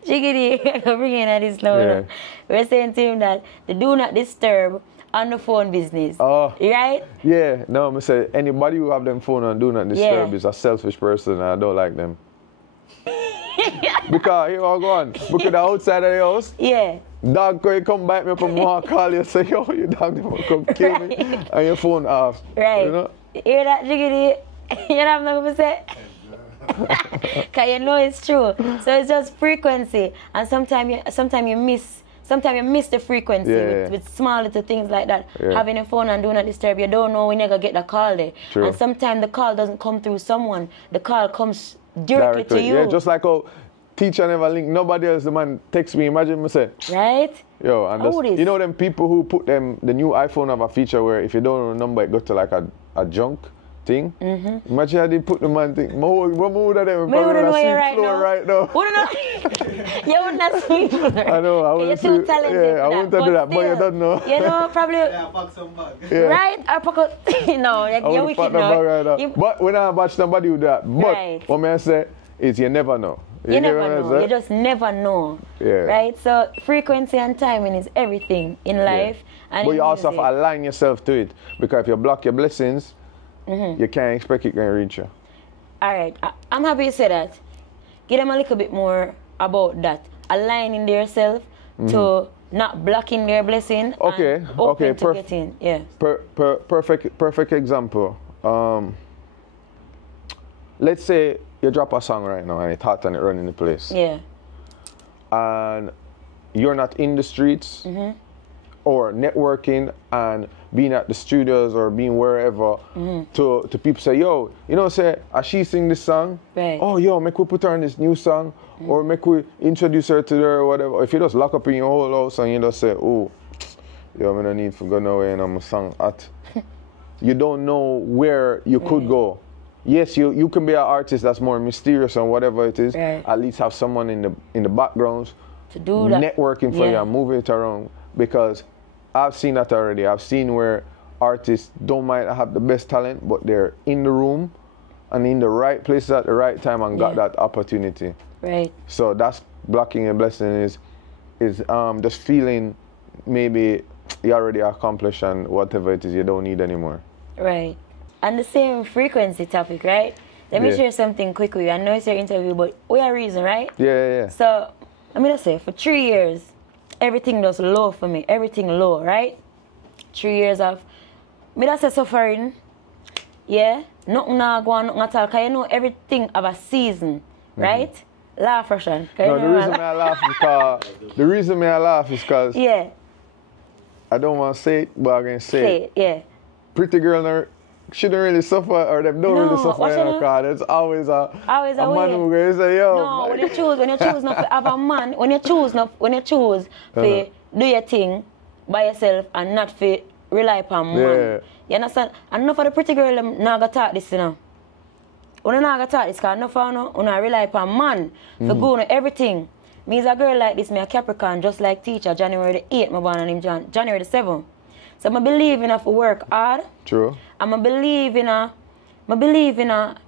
Jiggity, I can bring in this now. We were saying to him that the do not disturb on the phone business. Right? Yeah, no, I say anybody who have them phone on do not disturb is a selfish person and I don't like them. Because here I go on. Look at the outside of the house. Yeah. Dog can come back me up and more call you say, yo, your dog never come kill me and your phone off. Right. You know? Hear that, Jiggity? You know what I'm going to say? Because you know it's true. So it's just frequency. And sometimes you miss the frequency with small little things like that. Having a phone and do not disturb, you don't know when you're going to get the call there. True. And sometimes the call doesn't come through someone. The call comes directly to you. Yeah, just like how teacher never link nobody else. The man text me. Imagine me say, right? Yo, and you know them people who put them the new iPhone have a feature where if you don't know the number, it goes to like a junk thing. Imagine I did put the man thing. What would I do? Me wouldn't know you right now. Wouldn't know. You wouldn't have sleep. I know. I wouldn't. You're too talented. I wouldn't do that, but you don't know. You know, probably. Yeah, pack some bag. Right? Or pack no, you're wicked now. Right but when I watch somebody do that, but what I say is you never know. You never know. You just never know. Yeah. Right? So frequency and timing is everything in life. And but in you also music. have to align yourself to it. Because if you block your blessings, you can't expect it going to reach you. All right. I'm happy you said that. Give them a little bit more about that. Aligning yourself to not blocking their blessing. Okay. And open to getting. Yeah. Perfect example. Let's say you drop a song right now and it's hot and it's running the place. Yeah. And you're not in the streets or networking and being at the studios or being wherever to people say, yo, you know, say, as she sing this song, oh, yo, make we put her in this new song or make we introduce her to her or whatever. If you just lock up in your whole house and you just say, oh, yo, I don't need to go nowhere and I'm a song at. You don't know where you could go. Yes, you can be an artist that's more mysterious and whatever it is. At least have someone in the backgrounds to do that. Networking for you and moving it around. Because I've seen that already. I've seen where artists don't might have the best talent, but they're in the room and in the right places at the right time and got that opportunity. Right. So that's blocking a blessing is just feeling maybe you already accomplished and whatever it is you don't need anymore. Right. And the same frequency topic, right? Let me share something quick with you. I know it's your interview, but we are reason, right? Yeah. So, let me just say, for 3 years, everything was low for me. Everything low, right? 3 years of, me just say suffering. Yeah? Nothing na go on, nothing at all. Because you know everything have a season, right? Laugh, Rvssian. No, the reason I laugh is because I don't want to say it, but I'm going to say it. Yeah. Pretty girl shouldn't really suffer, or they don't really suffer in a car. There's always a man who goes say, yo. No, when you choose not to have a man, when you choose to do your thing by yourself and not to rely upon man. You understand? And enough of the pretty girl now got taught this, you know. When not got taught this, because enough of them rely upon man for go on everything. Me is a girl like this, me a Capricorn, just like teacher, January the 8th, my born and him January the 7th. So I believe in to work hard. True. And I believe in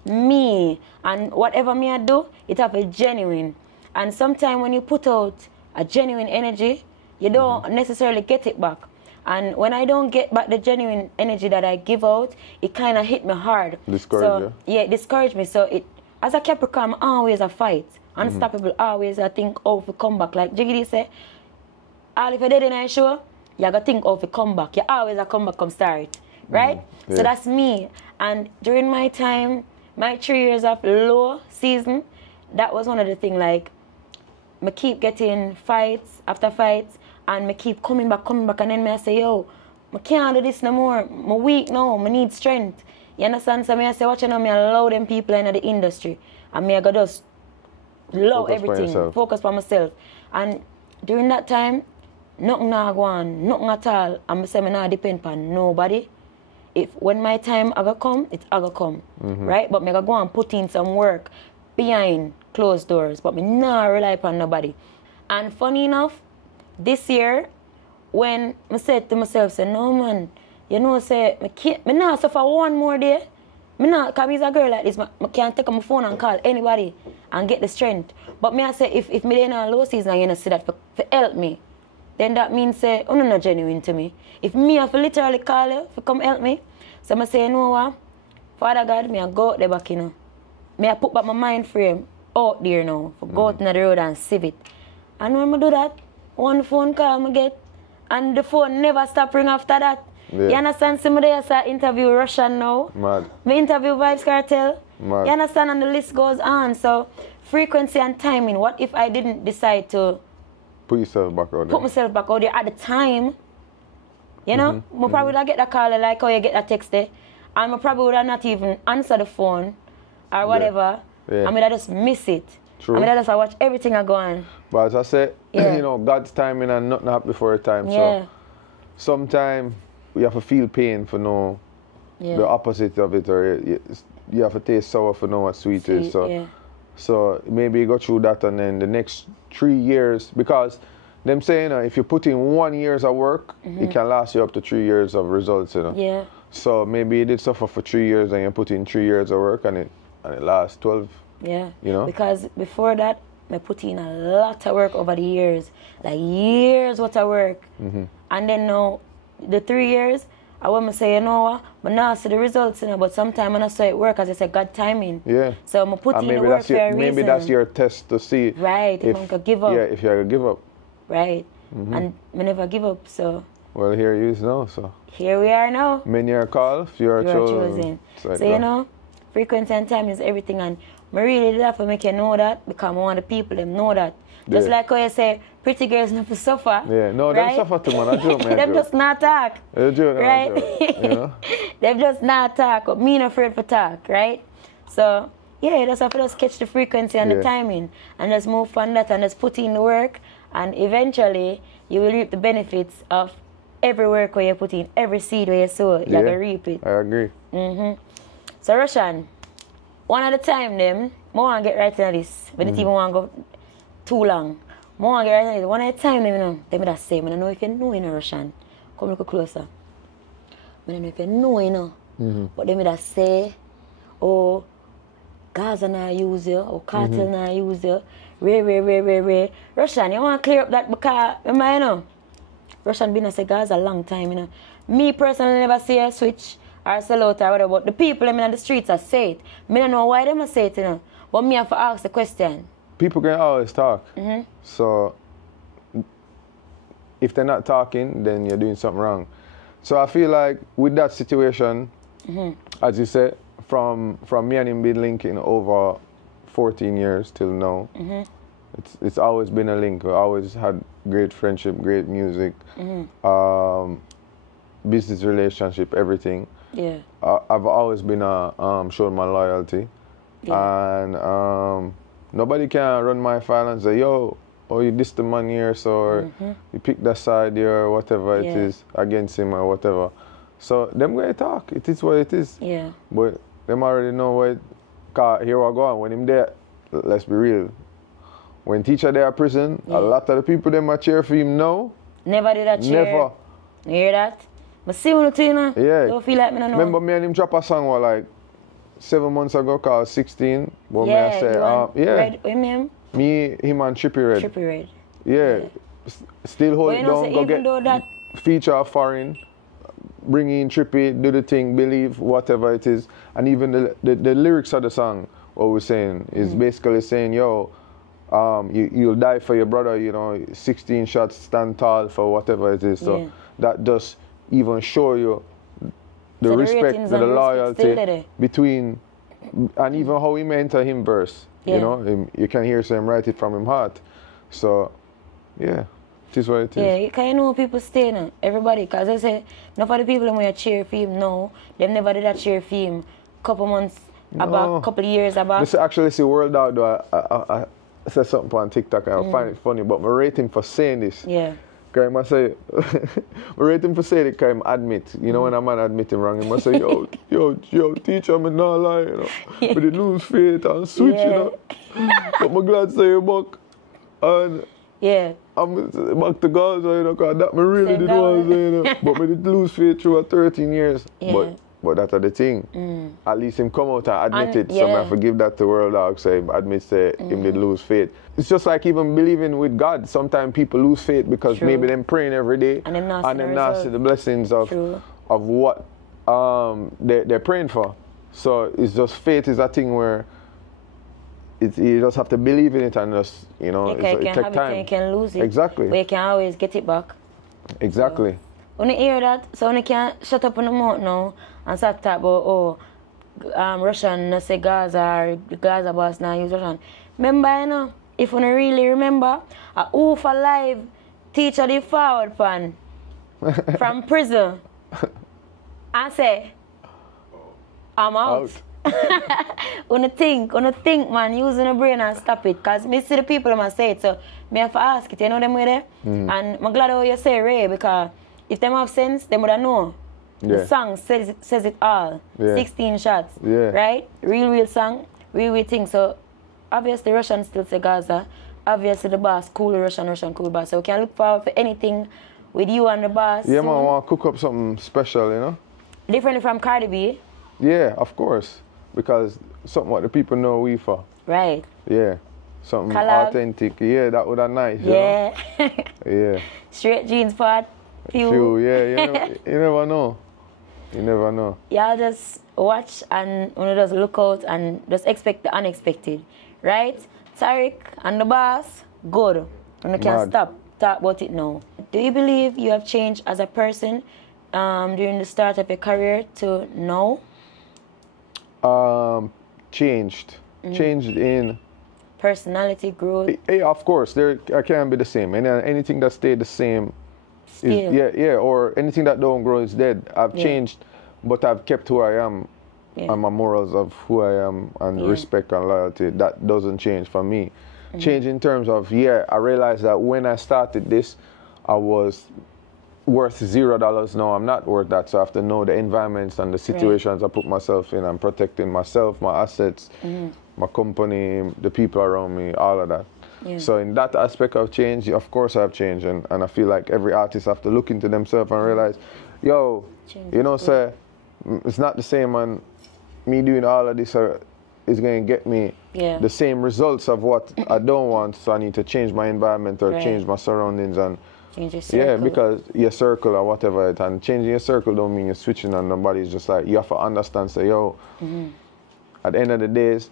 me. And whatever me I do, it have to be genuine. And sometimes when you put out a genuine energy, you don't necessarily get it back. And when I don't get back the genuine energy that I give out, it kind of hit me hard. Discourage you? Yeah, it discouraged me. So as a Capricorn, I'm always a fight. Unstoppable, always I think, oh, if we come back. Like Jiggity say, all if you did in a show, you gotta think, oh, if you come back. You always a come back, come start. Right? Yeah. So that's me. And during my time, my 3 years of low season, that was one of the things, like, I keep getting fights after fights, and I keep coming back, and then I say, yo, I can't do this no more. I'm weak now, I need strength. You understand? So I say, watch you know, I allow them people in the industry, and I go just love everything, focus on myself. And during that time, nothing not go on, nothing at all, and I say I not depend on nobody. When my time I go come, it's I go come, right? But I go and put in some work behind closed doors, but I not rely upon nobody. And funny enough, this year, when I said to myself, say, no man, you know, say, I not suffer one more day. Because I'm a girl like this, I can't take my phone and call anybody and get the strength. But I say, if me in a low season and you see that for help me, then that means, say, you're not genuine to me. If me have to literally call you to come help me, so I say, you know what, Father God, I go out there back, you know. I put back my mind frame out there now, for go out on the road and save it. And when I do that, one phone call I get, and the phone never stop ring after that. Yeah. You understand? Somebody else interview Rvssian now. Mad. Me interview Vibes Cartel. Mad. You understand? And the list goes on. So frequency and timing. What if I didn't decide to put yourself back out there? Put myself back out there at the time. You know? I probably would get that call like how you get that text there. And I probably would have not even answer the phone or whatever. Yeah. I mean, I just miss it. True. I mean, I just watch everything I go on. But as I said, you know, God's timing and nothing happen before a time. Yeah. So sometimes you have to feel pain for know the opposite of it, or you have to taste sour for know what sweet is. So maybe you go through that, and then the next 3 years, because them saying if you put in 1 year of work, it can last you up to 3 years of results, you know. Yeah. So maybe you did suffer for 3 years, and you put in 3 years of work, and it lasts 12. Yeah. You know. Because before that, I put in a lot of work over the years, like years worth of work, and then now the 3 years, I want to say, you know what, but now I see the results, you know, but sometimes when I saw it work, as I said, God timing. Yeah. So I'm putting in the work for a reason. Maybe that's your test to see. Right, if I'm going to give up. Yeah, if you're going to give up. Right. And I never give up, so. Well, here you is now, so. Here we are now. Many are called, few are chosen. So, you know, frequency and time is everything, and I really did that to make you know that, because I want the people them know that. Just like how you say, pretty girls never suffer. Yeah, no, right? them suffer too, man. I joke, man. Them just not talk. I joke, right? You know? Them just not talk, but me not afraid for talk, right? So, yeah, just have to just catch the frequency and the timing, and just move on that, and just put in the work, and eventually you will reap the benefits of every work where you put in, every seed where you sow, you're going to reap it. I agree. So, Rvssian, one at a time, them, I want to get right into this. But don't even want to go too long. I want to get right into this. One at a time, them, you know, they just say, I don't know if you know, you know, Rvssian. Come a little closer. I don't know if you know, you know. But they just say, oh, Gaza not use you, or Cartel not use you. Ray. Rvssian, you want to clear up that because, you know, Rvssian been a say Gaza a long time, you know. Me personally never see a switch or sell out or whatever, but the people in the streets are say it. I don't know why they say it, you know. But me have to ask the question. People can always talk. So if they're not talking, then you're doing something wrong. So I feel like with that situation, as you said, from me and him been linking over 14 years till now, it's always been a link. We always had great friendship, great music, business relationship, everything. Yeah. I've always been showing my loyalty, and nobody can run my file and say, yo, oh, you dissed the man here, so or you pick that side here, or whatever it is against him or whatever. So them going to talk. It is what it is. Yeah. But them already know what. Cause here we go on. When him there, let's be real. When teacher there at prison, a lot of the people them are cheer for him now. Never did that cheer. Never. You hear that? But see what you know. Yeah. Don't feel like me no know. Remember me and him drop a song like 7 months ago called 16. But me I say, Red, Me, him and Trippie Redd. Trippie Redd. Yeah. Still hold it down, go even though that feature foreign, bring in Trippie, do the thing, believe, whatever it is. And even the lyrics of the song, what we're saying, is basically saying, yo, you'll die for your brother, 16 shots, stand tall for whatever it is. So that does even show you the respect, the loyalty between, and even how he enter him verse. You can hear him write it from him heart. So, yeah, it is what it is. Yeah, you people stay now. Everybody, because I say, enough of the people who cheer for him now, them never did that cheer for him couple months about, couple years about. I actually see World Out, though, I said something on TikTok and I find it funny, but I rate him for saying this. Yeah. Because I say, I rate him for saying it because I admit, when a man admit him wrong, he must say, yo, teacher, I'm not lying, But they lose faith and switch, But I'm glad to say you're back. And I'm back to Gaza, because that me really didn't want to say, But me did lose faith through 13 years. But that's the thing. At least him come out and admit it. So I forgive that to World Dog. So him admit say him did lose faith. It's just like even believing with God. Sometimes people lose faith because maybe them praying every day and them not see the blessings of what they're praying for. So it's just faith is a thing where you just have to believe in it and just it takes time. You can lose it. Exactly. But you can always get it back. Exactly. So, when you hear that, so you can't shut up in the mouth now and start talking about, Russian, no say Gaza, or Gaza boss now use Russian. Remember, if you really remember, a who for live teacher the forward pan from prison and say, I'm out. Wanna think, man, using the brain and stop it. Because me see the people who say it, so me have to ask it, them way there? And I'm glad how you say Ray, because if them have sense, they would have known. The song says it all. 16 shots. Right? Real song, real thing. So obviously Russian still say Gaza. Obviously the boss, cool Russian cool boss. So we can look forward for anything with you and the boss. Yeah, man, I want to cook up something special, Differently from Cardi B. Yeah, of course. Because something what the people know we for. Right. Yeah. Something Collab. authentic. Yeah, that would have nice, Yeah. Yeah. Straight jeans part. Few, yeah. You never know. You never know. Y'all just watch and just look out and just expect the unexpected. Right? Tariq and the boss, good. And you can't stop. Talk about it now. Do you believe you have changed as a person during the start of your career to now? Changed in personality growth. Yeah, of course, I can't be the same. And anything that stayed the same, or anything that don't grow is dead. I've changed, but I've kept who I am and my morals of who I am and respect and loyalty. That doesn't change for me. Change in terms of I realized that when I started this, I was worth $0 now. I'm not worth that, so I have to know the environments and the situations I put myself in and protecting myself, my assets, my company, the people around me, all of that. So in that aspect of change, of course I've changed, and I feel like every artist have to look into themselves and realize, it's not the same, and me doing all of this is going to get me the same results of what I don't want, so I need to change my environment or change my surroundings and change your circle. Yeah, because your circle or whatever, and changing your circle don't mean you're switching on nobody. It's just like you have to understand, say, at the end of the days,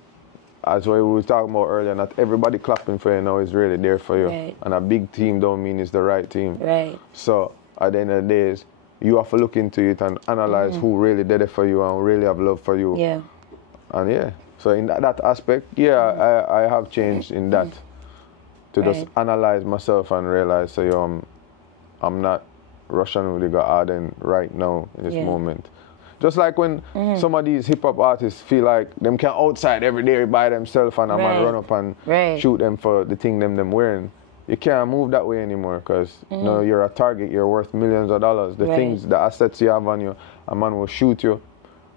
as we were talking about earlier, not everybody clapping for you now is really there for you. Right. And a big team don't mean it's the right team. Right. So at the end of the days, you have to look into it and analyze who really did it for you and really have love for you. Yeah. And so in that aspect, I have changed in that. To just analyze myself and realize, so I'm not Russian with the Arden right now in this moment. Just like when some of these hip-hop artists feel like them can outside every day by themselves and a man run up and shoot them for the thing them wearing. You can't move that way anymore because you're a target, you're worth millions of dollars. The things, the assets you have on you, a man will shoot you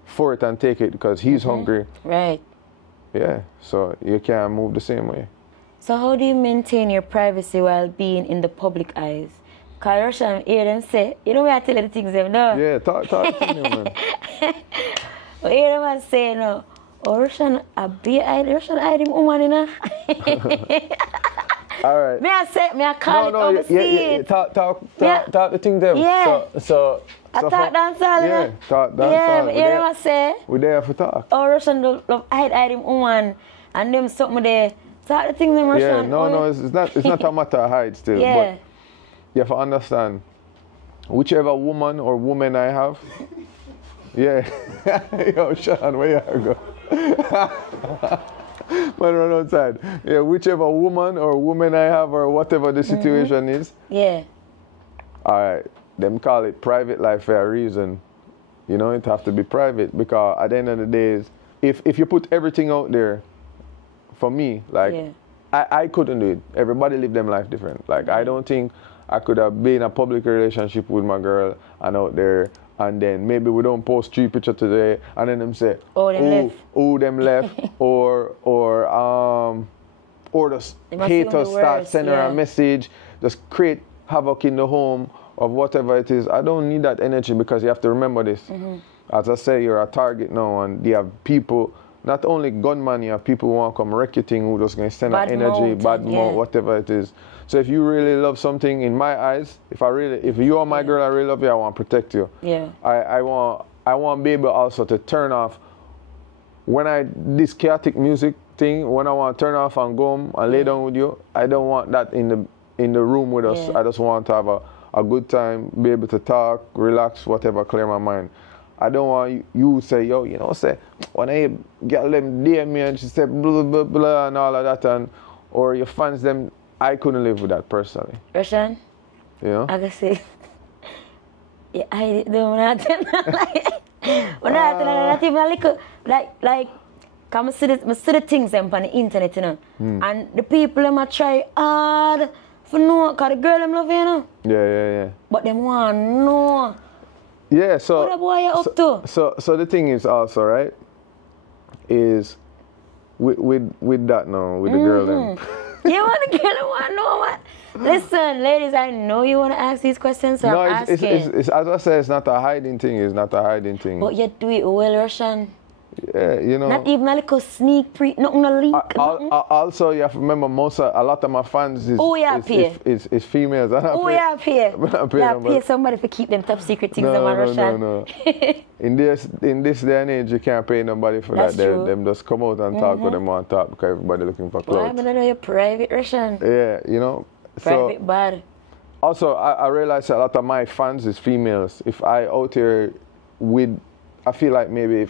for it and take it because he's hungry. Right. Yeah, so you can't move the same way. So how do you maintain your privacy while being in the public eyes? Because Russian hear them say, you know where I tell you the things them, no? Yeah, talk to them, man. I hear them say, no, Oh, Rvssian, Rvssian hide him woman, you know? All right. Me I call it overseas. Talk the thing them. Yeah. So I talk dancehall, you know? talk dancehall. Yeah, but you know what I say? We there for talk. Oh, Rvssian love hide him woman. And them something there. Talk the thing them, Rvssian. Yeah, no, it's not a matter of hide still. Yeah. But you have to understand, whichever woman or woman I have, yeah. Yo, Sean, where you go? Man, run outside. Yeah, whichever woman or woman I have or whatever the situation is. Yeah. All right. Them call it private life for a reason. You know, it have to be private because at the end of the day, if you put everything out there, for me, like, I couldn't do it. Everybody live them life different. Like, I don't think I could have been in a public relationship with my girl and out there, and then maybe we don't post 3 pictures today, and then them say, them left, or the haters start sending her a message, just create havoc in the home of whatever it is. I don't need that energy because you have to remember this. As I say, you're a target now, and you have people. Not only gunman, you have people who want to come wreck your thing, who just going to send out energy, bad mouth, whatever it is. So if you really love something, in my eyes, if you are my girl, I really love you, I want to protect you. Yeah. I want baby also to turn off when this chaotic music thing, when I want to turn off and go home and lay down with you, I don't want that in the room with us. I just want to have a good time, be able to talk, relax, whatever, clear my mind. I don't want you say, yo, you know, say, when I get them DM me and she said blah, blah, blah, and all of that, or your fans, them, I couldn't live with that personally. Rvssian? You know? I can say, yeah, I don't not even a little, like, come see the things them on the internet, you know, and the people, them try hard for know, because the girl, them love you, you know? Yeah. But them want to know. Yeah, so what boy you up to? So the thing is also, right, is with that now, with the girl them. You want the girl to want to know what? Listen, ladies, I know you want to ask these questions, so I'm asking. It's as I say, it's not a hiding thing. It's not a hiding thing. But you do it well, Rvssian. Yeah, you know. Not even a little sneak nothing a leak. Also, you have to remember, a lot of my fans is females. Pay somebody to keep them top secret things. No. In this day and age, you can't pay nobody for that. Them just come out and talk what they want to talk because everybody looking for clothes. Why know you're private, Rvssian? Yeah, you know. Private bad. Also, I realize a lot of my fans is females. If I out here I feel like maybe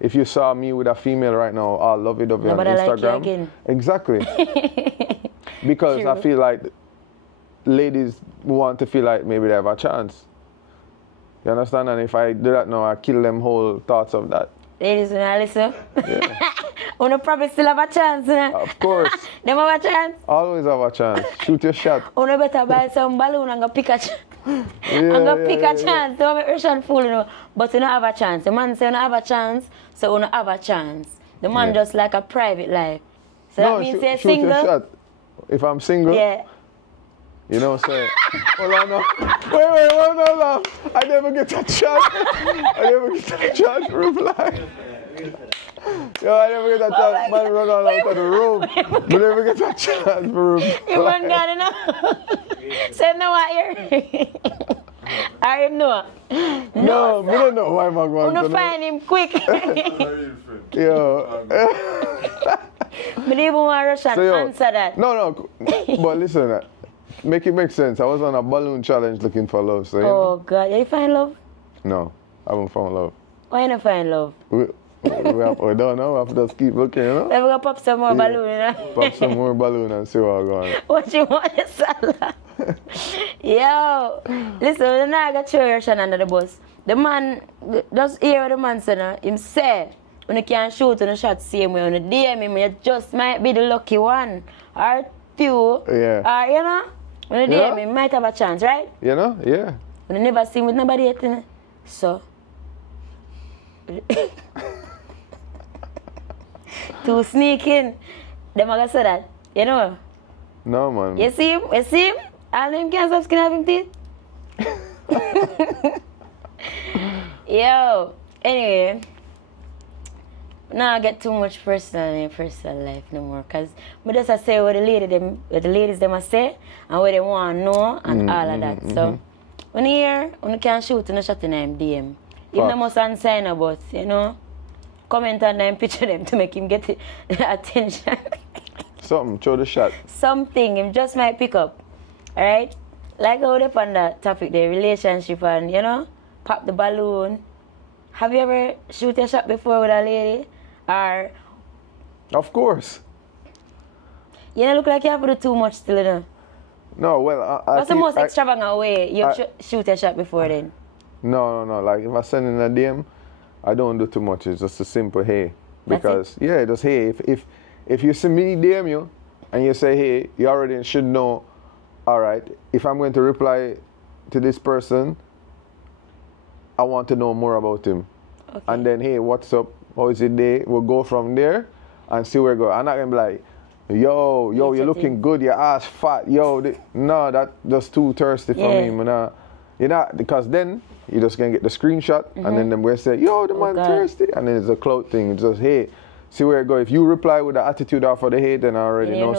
if you saw me with a female right now, I'll love it on Instagram. Like you again. Exactly. Because I feel like ladies want to feel like maybe they have a chance. You understand? And if I do that now, I kill them whole thoughts of that. Ladies, when I listen, yeah. You probably still have a chance. Of course. Them have a chance? Always have a chance. Shoot your shot. You better buy some balloon and go pick a chance. I'm going to pick a chance. Don't make Rvssian fool, you know. But you don't have a chance. The man say you don't have a chance, so you don't have a chance. The man just like a private life. So that means you're single. Shoot your shot. If I'm single, you know, say, hold on now. Wait, hold on. I never get a chance. Reply. Yo, I never get a chance. Man, run all out of the room. But never get a chance for reply. You want God enough? Say no out here. I him know. No, I don't know why I'm going to know. Find him quick. Yo. But even want Rvssian answer that. No. But listen, make it make sense. I was on a balloon challenge looking for love. So, oh, God. You find love? No, I haven't found love. Why you not find love? We don't know. We have to just keep looking, you know? We're going to pop some more balloon, you know? Pop some more balloon and see what's going on. What you want, Salah? Yo, listen, when I got throw Rvssian under the bus, the man, just hear what the man said, him say, when you can't shoot on the shot same way, when you DM him, you just might be the lucky one, or two, or, you know, when you DM him, you might have a chance, right? You know, yeah. When you never seen with nobody yet, you know? So, to sneak in, them are going to say that, you know? No, man. You see him? All them can't stop skin have him teeth. Yo, anyway, Nah, I get too much personal in personal life no more. Cause I just say what the ladies them I say and what they want to know and all of that. So when you hear, when you can shoot in a shot in them DM. Even I must unsign about, you know, comment on them, picture them to make him get the attention. Something, throw the shot. Something, him just might pick up. Alright? Like how they on that topic, the relationship and, you know, pop the balloon. Have you ever shoot a shot before with a lady? Or... Of course. You don't look like you have to do too much still, you know? No, well, What's the most extravagant way you shoot a shot before then? No. Like, if I send in a DM, I don't do too much. It's just a simple hey. Because, yeah, just hey. If you see me DM you, and you say hey, you already should know, all right, if I'm going to reply to this person, I want to know more about him. Okay. And then, hey, what's up? How is it day? We'll go from there and see where it goes. I'm not going to be like, yo, you're looking good, your ass fat, yo. No, that's just too thirsty for me. You know, because then you just going to get the screenshot and then them going to say, yo, the man thirsty. And then it's a clout thing. It's just, hey, see where it goes. If you reply with the attitude off of the hate, then I already know,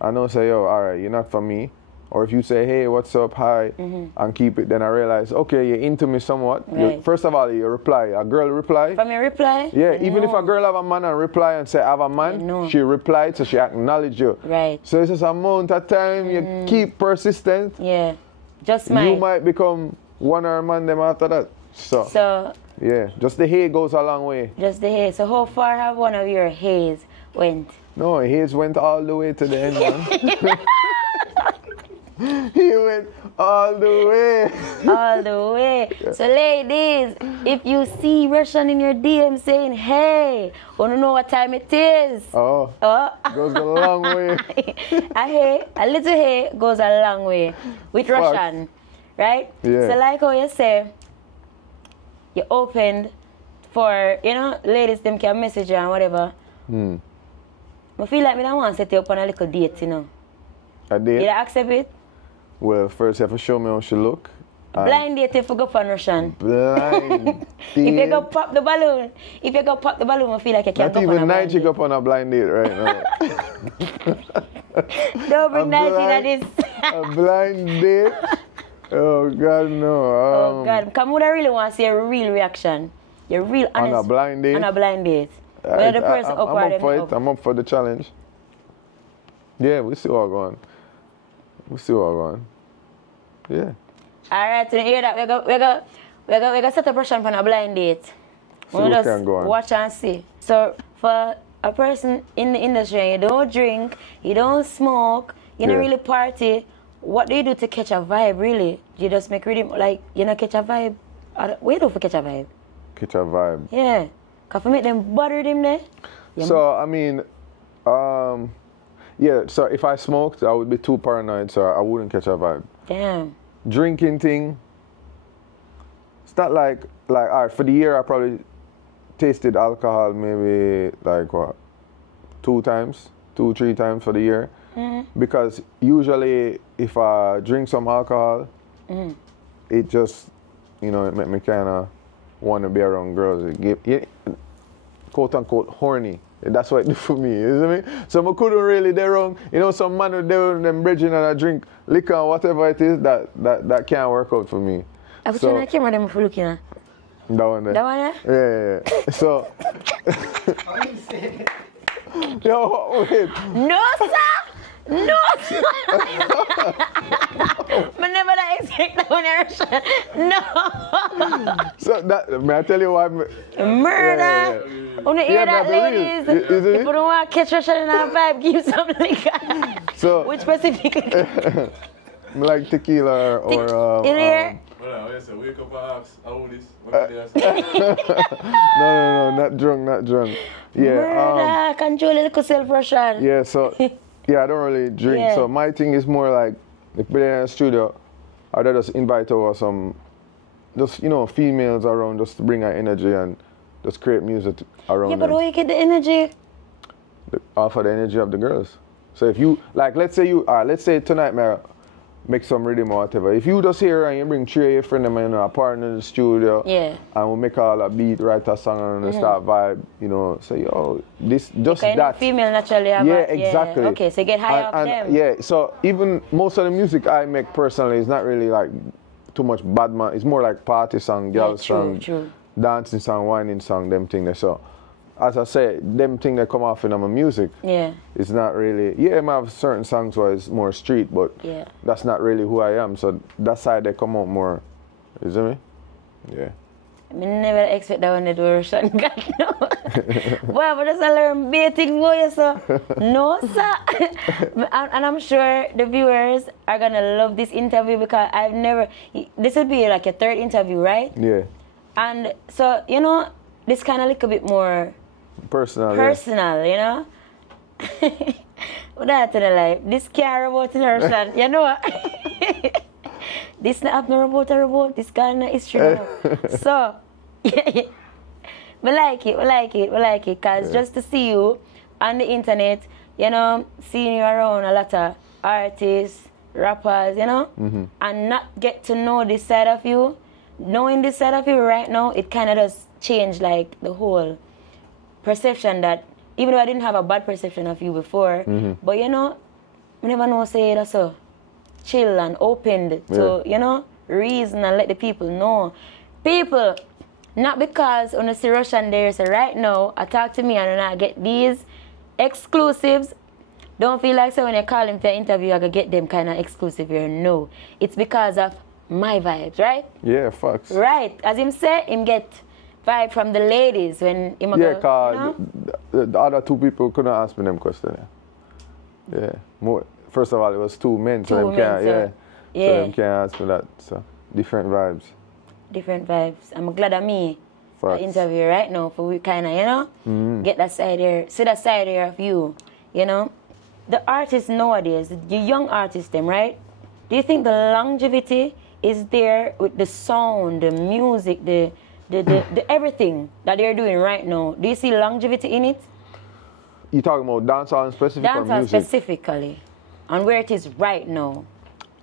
I know, say, yo, all right, you're not for me. Or if you say, hey, what's up, hi, and keep it, then I realize, okay, you're into me somewhat. Right. First of all, you reply. A girl reply. From your reply? Yeah, even if a girl have a man and reply and say, I have a man, she replied, so she acknowledge you. Right. So it's just a amount of time, you keep persistent. Yeah, you might become one or a man them after that. So, yeah, just the hay goes a long way. Just the hay. So how far have one of your hays went? No, hays went all the way to the end, man. He went all the way. All the way. Yeah. So ladies, if you see Rvssian in your DM saying, hey, wanna know what time it is? Oh. Goes a long way. A little hey goes a long way with Rvssian, right? Yeah. So like how you say, you opened for, you know, ladies them can message you and whatever. I feel like I don't want to set you up on a little date, you know. A date? You accept it? Well, first you have to show me how she look. Blind date if you go for Rvssian. Blind date? If you go pop the balloon. I feel like you can't go for a blind date. Not even night you go on a blind date right now. Don't bring night in this. A blind date? Oh, God, no. Oh, God. Come on, I really want to see a real reaction. Your real honest. On a blind date? On a blind date. Whether the person up or them up. I'm up for the challenge. Yeah, we see what going. Yeah. Alright, to hear that, we're gonna set up Rvssian for a blind date. So we can go on. Watch and see. So for a person in the industry, you don't drink, you don't smoke, you don't really party, what do you do to catch a vibe really? You just make rhythm, like, you know, catch a vibe? What do you do for catch a vibe? Catch a vibe? Yeah. Because for make them bother them there. So, I mean, yeah, so if I smoked, I would be too paranoid, so I wouldn't catch a vibe. Damn. Drinking thing, it's not like all right, for the year I probably tasted alcohol maybe like what, 2, 3 times for the year. Because usually if I drink some alcohol, it just, you know, it make me kind of want to be around girls. It get, quote unquote, horny. That's what it did for me, you know what I mean? So I couldn't really do wrong. You know, some man would do them bridging and I drink liquor or whatever it is, that can't work out for me. I was trying to camera them for looking at. That one there. That one there? Yeah. So. Yo, wait. No, sir! No! I never expect that one, Rvssian. No! So that, may I tell you why? Murder! Wanna hear that, ladies? If you don't want to catch Rvssian in our vibe, give some liquor. So, which specifically? Like tequila or in here? Wake up and ask, how old is? No, not drunk. Yeah. Murder, control a little self, Rvssian. Yeah, so, yeah, I don't really drink. Yeah. So my thing is more like, we're in the studio, I'd just invite over some, just, you know, females around just to bring our energy and just create music around them. Yeah, but where you get the energy? Off of the energy of the girls. So if you, like, let's say tonight, man, make some rhythm or whatever. If you just here and you bring three of your friends and a partner in the studio, and we make all a beat, write a song and start vibe, you know, say, yo, this, just because that. Female naturally have exactly. Okay, so you get high off them. Yeah, so even most of the music I make personally is not really like too much bad man. It's more like party song, girl song, dancing song, whining song, them thing there. So as I say, them thing that come off in my music, it's not really, I might have certain songs where it's more street, but that's not really who I am. So that side they come out more, you see me? Yeah. I never expect that when they do Russian God, no. Boy, but just learn basic boy, so no, sir. And I'm sure the viewers are gonna love this interview because I've never, this would be like a third interview, right? Yeah. And so, you know, this kind of little bit more personal, you know? What that to the life? This care about the Russian, you know? This not have no robot, this kind of history. So, we like it, because just to see you on the internet, you know, seeing you around a lot of artists, rappers, you know, and not get to know this side of you, knowing this side of you right now, it kind of does change like the whole perception that, even though I didn't have a bad perception of you before, but you know, I never know say that's so chill and opened to, you know, reason and let the people know. People, not because on the see Russian there, so right now, I talk to me and I get these exclusives. Don't feel like so when you call him for an interview, I could get them kind of exclusive here. No, it's because of my vibes, right? Yeah, facts. Right, as him say, him get vibe from the ladies when him because you know? the other two people couldn't ask me them questions. Yeah, more. First of all, it was two men, so them can't, so them can't ask me that. So different vibes. Different vibes. I'm glad of me. I interview right now for we kind of, you know, get that side here, see that side here of you, you know. The artists nowadays, the young artists, them right? Do you think the longevity is there with the sound, the music, the everything that they're doing right now? Do you see longevity in it? You talking about dancehall specifically? Dancehall specifically, and where it is right now.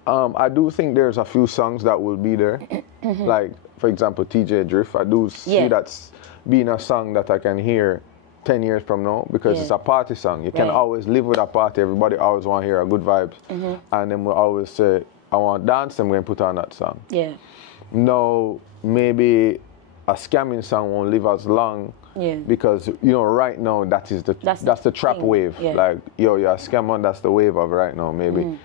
I do think there's a few songs that will be there. Like, for example, TJ Drift. I do see that's being a song that I can hear 10 years from now because it's a party song. You can always live with a party. Everybody always want to hear a good vibes. And then we'll always say, I want to dance, and we're going to put on that song. Yeah. No, maybe a scamming song won't live as long. Because, you know, right now, that's the trap wave. Like, yo, you're a scammer, that's the wave of right now, maybe.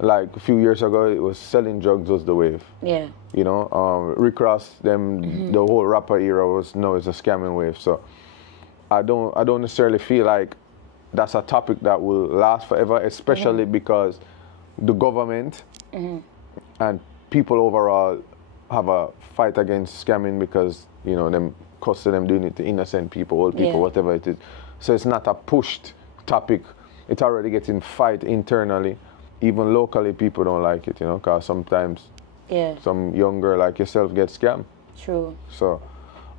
Like a few years ago, it was selling drugs was the wave. Yeah. You know, Rick Ross, them, the whole rapper era was it's a scamming wave. So I don't necessarily feel like that's a topic that will last forever, especially because the government and people overall have a fight against scamming because, you know, them cost of them doing it to innocent people, old people, whatever it is. So it's not a pushed topic. It's already getting fight internally. Even locally, people don't like it, you know, because sometimes some young girl like yourself gets scammed. True. So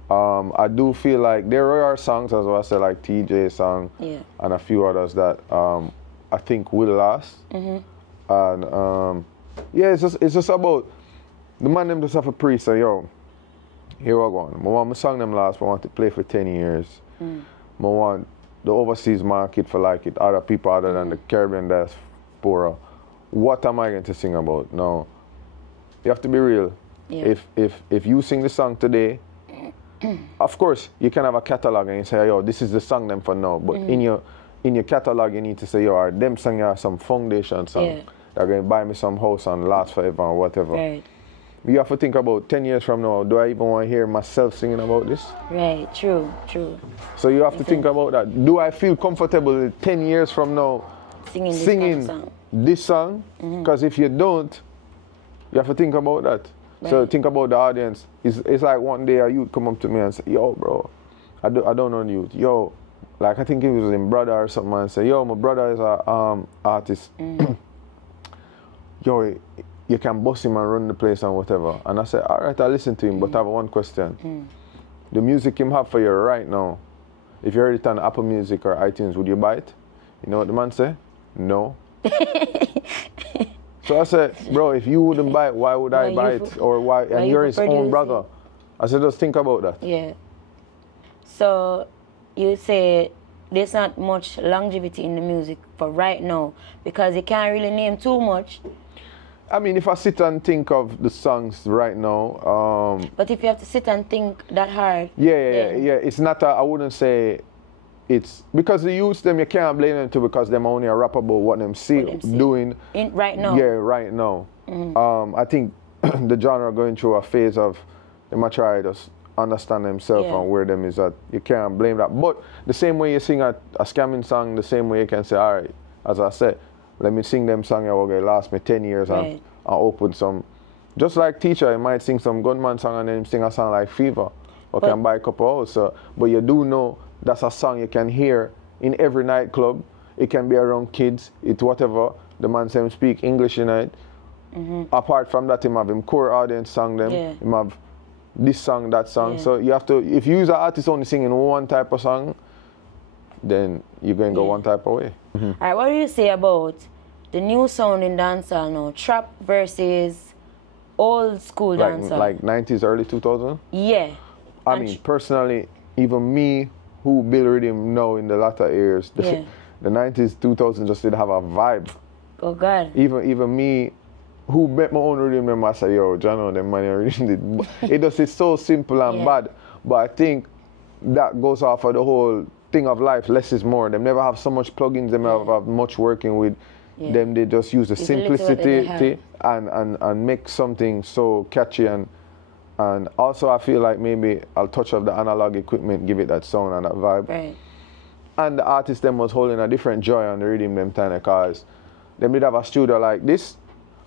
I do feel like there are songs, as I said, like TJ song and a few others that I think will last. And it's just about the man them just have a pre say, yo, here we go. I want my song them last, I want to play for 10 years. I want the overseas market for like it, other people other than the Caribbean diaspora. What am I going to sing about? No, you have to be real. If you sing the song today, of course you can have a catalog and you say, yo, this is the song them for now. But in your catalog you need to say, yo, are them song are some foundation song. They're going to buy me some house and last forever or whatever. Right. You have to think about 10 years from now, do I even want to hear myself singing about this? Right, true. So you have to think about that. Do I feel comfortable 10 years from now singing this song? Because if you don't, you have to think about that. Right. So think about the audience. It's like one day a youth come up to me and say, yo, bro, I don't know you. Yo, like I think it was in Brother or something, and say, yo, my brother is a artist. Yo, you can boss him and run the place and whatever. And I said, all right, I listen to him, but I have one question. The music him have for you right now, if you heard it on Apple Music or iTunes, would you buy it? You know what the man say? No. So I said, bro, if you wouldn't buy it, why would I buy it? Or why? And you're his own brother. I said, just think about that. Yeah. So you say there's not much longevity in the music for right now because you can't really name too much. I mean, if I sit and think of the songs right now. But if you have to sit and think that hard. Yeah. It's not, I wouldn't say it's, because the youths, them, you can't blame them too because them only a rap about what them see doing. Right now. Yeah, right now. I think the genre going through a phase of, they might try to understand themselves and where them is at. You can't blame that. But the same way you sing a scamming song, the same way you can say, all right, as I said, let me sing them song that will last me 10 years and open some. Just like Teacher, you might sing some Gunman song and then sing a song like Fever. Or can buy a couple hours. So, but you do know that's a song you can hear in every nightclub. It can be around kids, it whatever. The man say him speak English in it. Apart from that, him have him core audience song them. Him have this song, that song. So you have to, if you use an artist only singing one type of song, then you're going to go one type of way. All right, what do you say about the new sound in dancehall now? Trap versus old school dancehall. Like 90s, early 2000s? Yeah. I mean, personally, even me, who build rhythm now in the latter years, the 90s, 2000s just didn't have a vibe. Oh, God. Even me, who bet my own rhythm, I say, yo, John, them money rhythm did. It's so simple and bad. But I think that goes off of the whole thing of life. Less is more. They never have so much plugins. They never have much working with them. They just use the simplicity and make something so catchy. And also I feel like maybe I'll touch of the analog equipment, give it that sound and that vibe. Right. And the artist them was holding a different joy on the rhythm them time because they did have a studio like this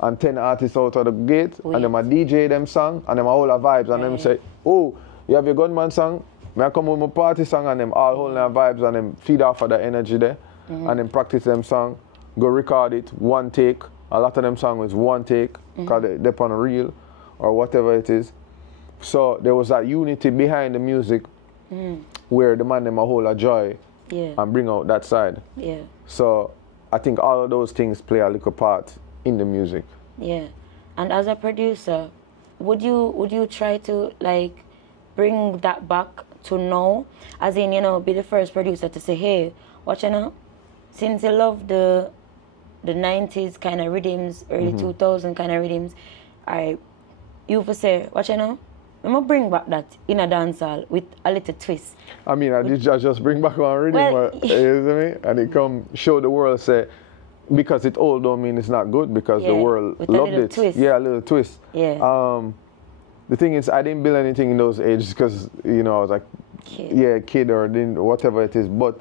and 10 artists out of the gate and them a DJ them song and them a whole a vibes and them say, oh, you have your Gunman song? May I come with my party song? And them all holding their vibes and them feed off of the energy there and then practice them song, go record it, one take. A lot of them song was one take because they're on a reel or whatever it is. So there was that unity behind the music where the man them a hold a joy and bring out that side. Yeah. So I think all of those things play a little part in the music. Yeah. And as a producer, would you try to like bring that back to now? As in, you know, be the first producer to say, hey, watch you know, since you love the 90s kind of rhythms, early 2000 kind of rhythms, you for say, watch you know, I'm going to bring back that in a dancehall with a little twist. I mean, I just bring back one rhythm, you know what I mean? And it come show the world, say, because it's old don't mean it's not good, because the world loved it. Twist. Yeah, a little twist. Yeah. The thing is, I didn't build anything in those ages because, you know, I was like, kid or whatever it is. But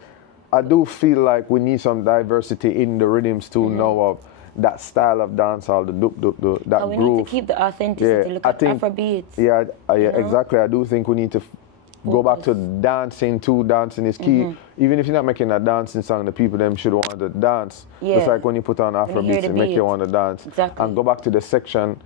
I do feel like we need some diversity in the rhythms too now of that style of dancehall, that we groove. Need to keep the authenticity. Look at Afrobeats. Yeah, exactly. I do think we need to go back to dancing too. Dancing is key. Even if you're not making a dancing song, the people them should want to dance. Just like when you put on Afrobeats, it make you want to dance. Exactly. And go back to the section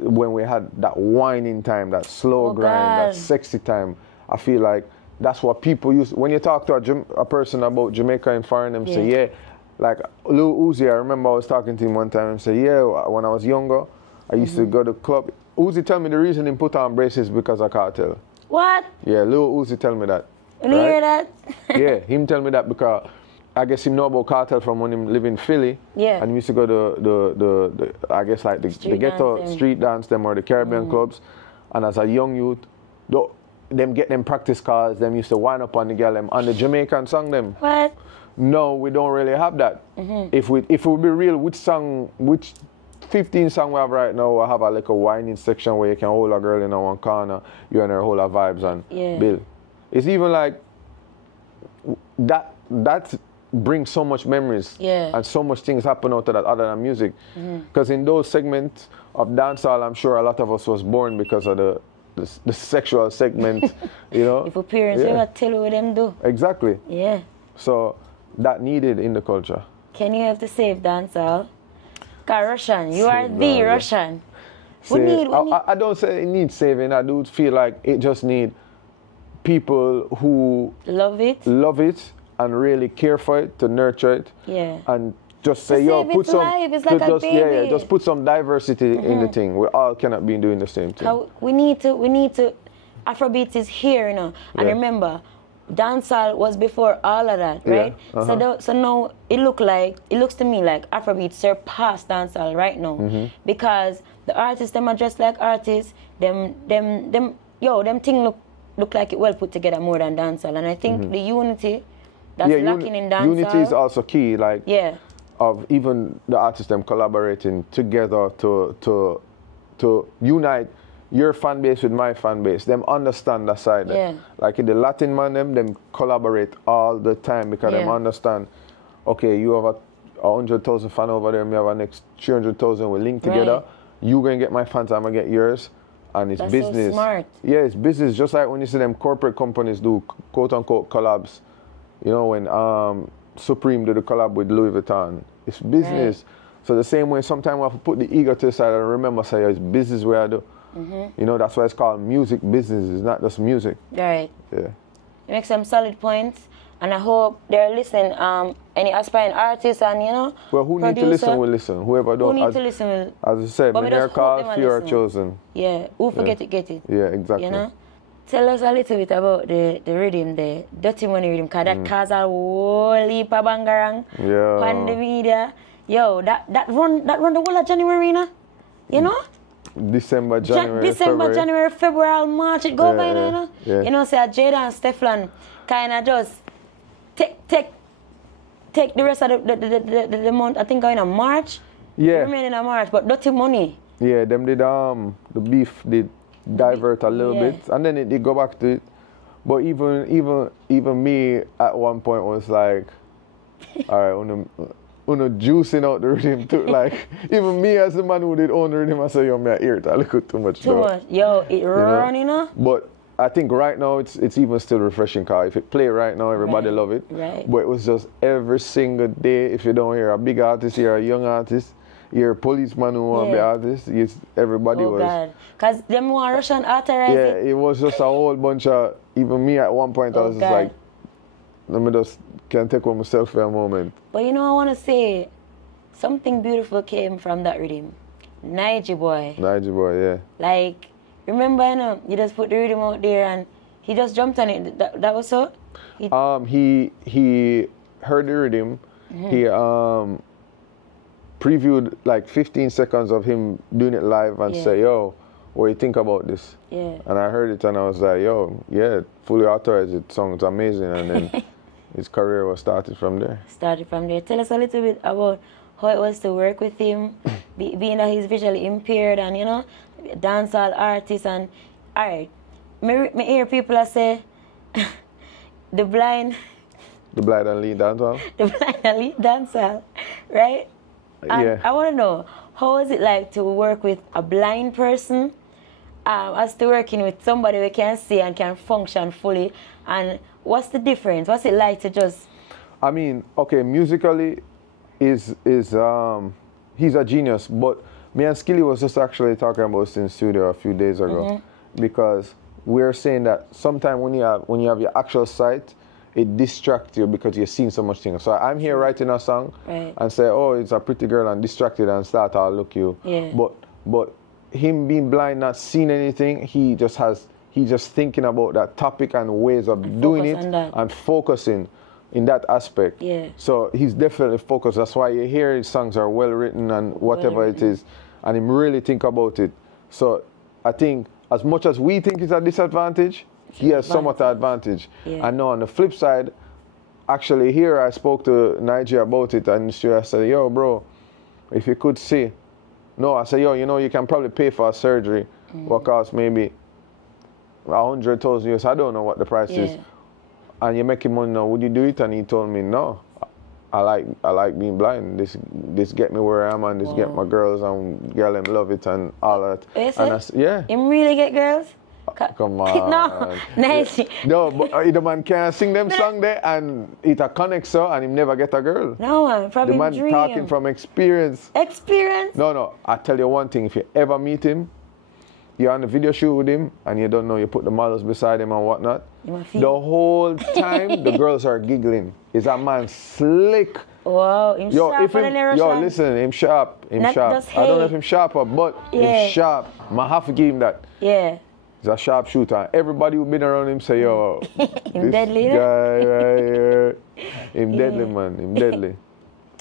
when we had that whining time, that slow grind, that sexy time. I feel like that's what people use. When you talk to a person about Jamaica and foreign, them say, like Lil Uzi, I remember I was talking to him one time and said, when I was younger, I used to go to club. Uzi tell me the reason he put on braces because of cartel. What? Yeah, Lil Uzi tell me that. You hear that? Yeah, him tell me that because I guess he know about cartel from when he live in Philly. Yeah. And he used to go to the I guess like the ghetto street dance them or the Caribbean clubs. And as a young youth, them get them practice cars, them used to wind up on the girl them on the Jamaican song them. What? No, we don't really have that. If we be real, which 15 song we have right now, I have a like a whining section where you can hold a girl in one corner, you and her hold her vibes and build. It's even like that brings so much memories and so much things happen out of that other than music. Because in those segments of dancehall, I'm sure a lot of us was born because of the sexual segment, you know. If your parents ever tell you what them do. Exactly. Yeah. So that needed in the culture. Can you have to save dancehall? Because Rvssian, you are the Rvssian. I don't say it needs saving. I do feel like it just needs people who love it and really care for it, to nurture it, and just say, yo, put some, it's like a baby. just put some diversity in the thing. We all cannot be doing the same thing. We need to. Afrobeat is here, you know. And remember, dancehall was before all of that, right? So now it looks to me like Afrobeat surpassed dancehall right now, because the artists them are just like artists. Them thing look like it well put together more than dancehall, and I think the unity that's lacking in dancehall. Unity is also key, like of even the artists them collaborating together to unite your fan base with my fan base. Them understand that side. Like in the Latin man, them collaborate all the time because them understand, okay, you have 100,000 fan over there, me have a next 300,000, we link together. You gonna get my fans, I'm gonna get yours. And it's business. So smart. Yeah, it's business. Just like when you see them corporate companies do quote unquote collabs. You know, when Supreme did a collab with Louis Vuitton. It's business. So the same way, sometimes we have to put the ego to the side and remember, say, it's business where I do. You know, that's why it's called music business. It's not just music. Right. Yeah. You make some solid points, and I hope they're listening. Any aspiring artists and, you know, well, who need to listen will listen. Whoever don't. Who need to listen will. As I said, when they're called, few are chosen. Yeah. Who forget it, get it. Yeah, exactly. You know? Tell us a little bit about the rhythm, the Dirty Money rhythm, because that caused a whole heap of bangarang on the media. Yo, that run the whole of January, you know? December, January, February, March, it go by now, you know? You know, say Jada and Stefan kind of just take the rest of the month, I think going in March. Yeah. Remaining in March, but Dirty Money. Yeah, them did the beef did divert a little bit, and then it did go back to it. But even me at one point was like, all right, uno juicing out the rhythm too. Like even me as the man who did own the rhythm, I say, yo, me I hear it. I look at too much. Yo, it running up. But I think right now it's even still refreshing, cause if it play right now, everybody love it. Right. But it was just every single day. If you don't hear a big artist, hear a young artist, hear a policeman who want to be artist. Everybody was. God. Cause them want Russian authorize it was just a whole bunch of. Even me at one point, I was just like, let me just can take one myself for a moment. But you know, I want to say something beautiful came from that rhythm. Nige boy, yeah. Like, remember, you know, you just put the rhythm out there and he just jumped on it. That was so? He heard the rhythm. He previewed like 15 seconds of him doing it live and say, yo, what do you think about this? Yeah. And I heard it and I was like, yo, yeah, fully authorized. It sounds amazing. And then his career was started from there. Tell us a little bit about how it was to work with him, being that he's visually impaired and, you know, dancehall artist. And, all right, me hear people say, the blind and lead dancehall? The blind and lead dancehall, right? And I want to know, how is it like to work with a blind person as to working with somebody who can see and can function fully? And what's the difference? What's it like to just... I mean, okay, musically, he's a genius, but me and Skilly was just actually talking about this in the studio a few days ago, because we're saying that sometimes when you have your actual sight, it distracts you because you're seeing so much things. So I'm here writing a song and say, oh, it's a pretty girl, and distracted and start I'll look you. Yeah. But him being blind, not seeing anything, he's just thinking about that topic and ways of doing it and focusing in that aspect. Yeah. So he's definitely focused. That's why you hear his songs are well written and whatever it is, and him really think about it. So I think as much as we think it's a disadvantage, he has somewhat an advantage. Yeah. And now on the flip side, actually here I spoke to Nigeria about it, and I said, yo, bro, if you could see, no, I said, yo, you know, you can probably pay for a surgery, what costs maybe 100,000 US. I don't know what the price is. And you're making money now, would you do it? And he told me, no, I like being blind. This get me where I am, and this get my girls, and girl them love it and all that. And him really get girls? Come on. No, nice. No, but the man can't sing them song there, and it a connect so, and him never get a girl. No, man, probably the man dream. Talking from experience. Experience? No, I tell you one thing, if you ever meet him, you're on the video shoot with him, and you don't know, you put the models beside him and whatnot, the whole time the girls are giggling. Is that man slick? Wow, him sharp for the Rvssian. Yo, listen, him sharp. Him Not sharp. just I don't know hey. if him sharper, but him sharp. I have to give him that. Yeah. He's a sharp shooter. Everybody who been around him say, yo, Him this deadly, guy right here, him deadly, man. Him deadly.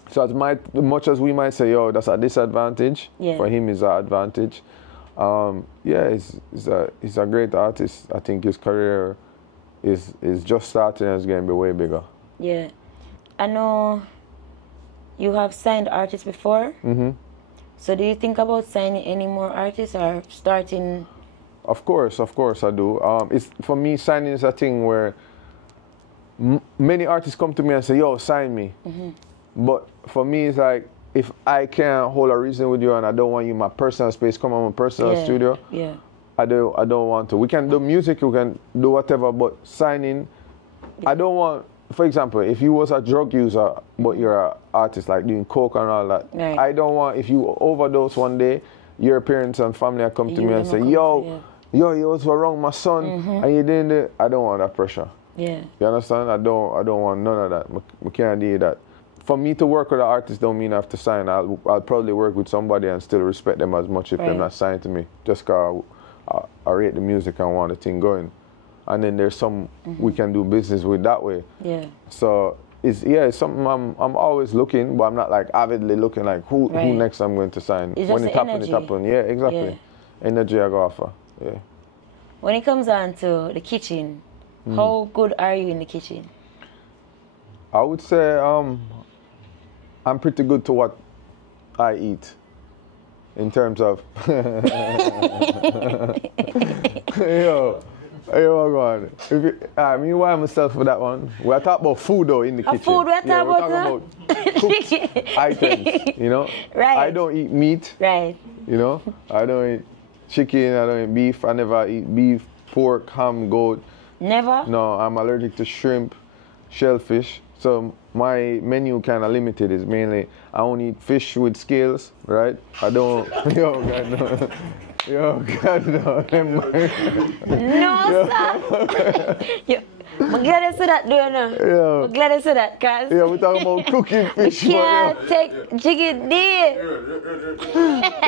So as much as we might say, yo, that's a disadvantage, for him is an advantage. Yeah, he's a great artist. I think his career is just starting and it's going to be way bigger. Yeah. I know you have signed artists before. So do you think about signing any more artists or starting? Of course I do. It's for me, signing is a thing where many artists come to me and say, yo, sign me. But for me, it's like, if I can't hold a reason with you and I don't want you in my personal space, come on my personal studio, I don't want to. We can do music, we can do whatever, but signing, I don't want, for example, if you was a drug user, but you're an artist, like doing coke and all that, I don't want, if you overdose one day, your parents and family come to me and say, yo, you was wrong, my son, and you didn't do it. I don't want that pressure. Yeah. You understand? I don't want none of that. We can't do that. For me to work with an artist don't mean I have to sign. I'll probably work with somebody and still respect them as much if they're not signed to me. Just because I rate the music and want the thing going. And then there's some we can do business with that way. Yeah. So it's something I'm always looking, but I'm not like avidly looking like who next I'm going to sign. It's when just it happens, it happens. Yeah, exactly. Yeah. Energy I go offer. Yeah. When it comes on to the kitchen, how good are you in the kitchen? I would say I'm pretty good to what I eat, in terms of. Yo, go on. I mean, why myself for that one? We're talking about food though in the kitchen. Food, we're talking about cooked items. You know, I don't eat meat. Right. You know, I don't eat chicken. I don't eat beef. I never eat beef, pork, ham, goat. Never. No, I'm allergic to shrimp, shellfish. So my menu kind of limited. It's mainly I only eat fish with scales, right? I don't. Yo, God no. Yo, God no. No, sir. I'm glad I said that, do you know? Yeah. I'm glad I said that, cause. Yeah, we're talking about cooking fish. You can't take chicken there.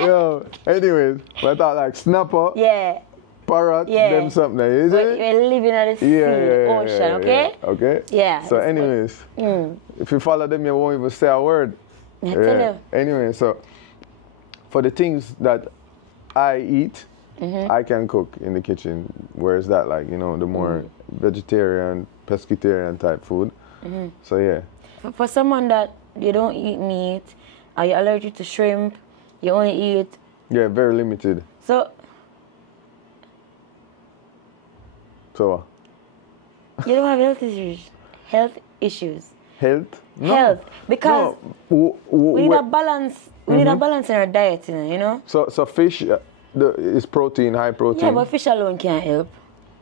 Yo, anyways, I thought like snapper. Yeah. Parrot, them something, is it? We're living at the sea, ocean, okay? Okay? Yeah. So anyways, if you follow them, you won't even say a word. I tell you. Anyway, so for the things that I eat, I can cook in the kitchen. Whereas that, like, you know, the more vegetarian, pescatarian type food. So yeah. For someone that you don't eat meat, are you allergic to shrimp? You only eat? Yeah, very limited. So you don't have health issues. Health? No. Health, because no. we need a balance. We need a balance in our diet, you know. So fish is protein, high protein. Yeah, but fish alone can't help.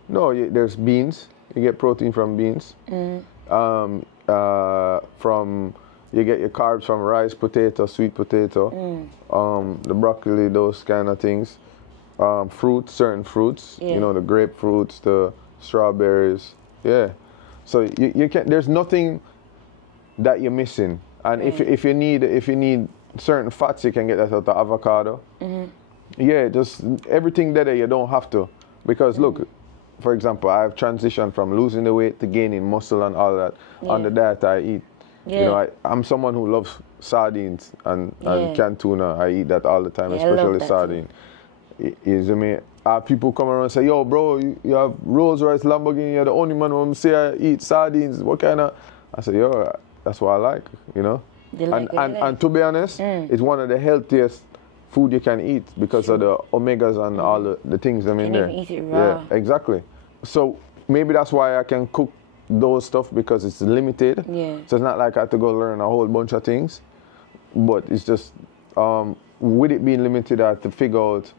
No, there's beans. You get protein from beans. You get your carbs from rice, potato, sweet potato, the broccoli, those kind of things. Fruits, certain fruits. You know, the grapefruits, the strawberries. Yeah. So you can. There's nothing that you're missing. And if you need certain fats, you can get that out of avocado. Yeah, just everything that you don't have to, because look, for example, I've transitioned from losing the weight to gaining muscle and all that on the diet I eat. You know, I'm someone who loves sardines and canned tuna. I eat that all the time, especially sardine. Me. People come around and say, yo, bro, you have Rolls Royce, Lamborghini, you're the only man who say I eat sardines. What kind of? I say, yo, that's what I like, you know. And to be honest, it's one of the healthiest food you can eat because of the omegas and all the things in there. You can eat it raw. Yeah, exactly. So maybe that's why I can cook those stuff, because it's limited. Yeah. So it's not like I have to go learn a whole bunch of things, but it's just with it being limited, I have to figure out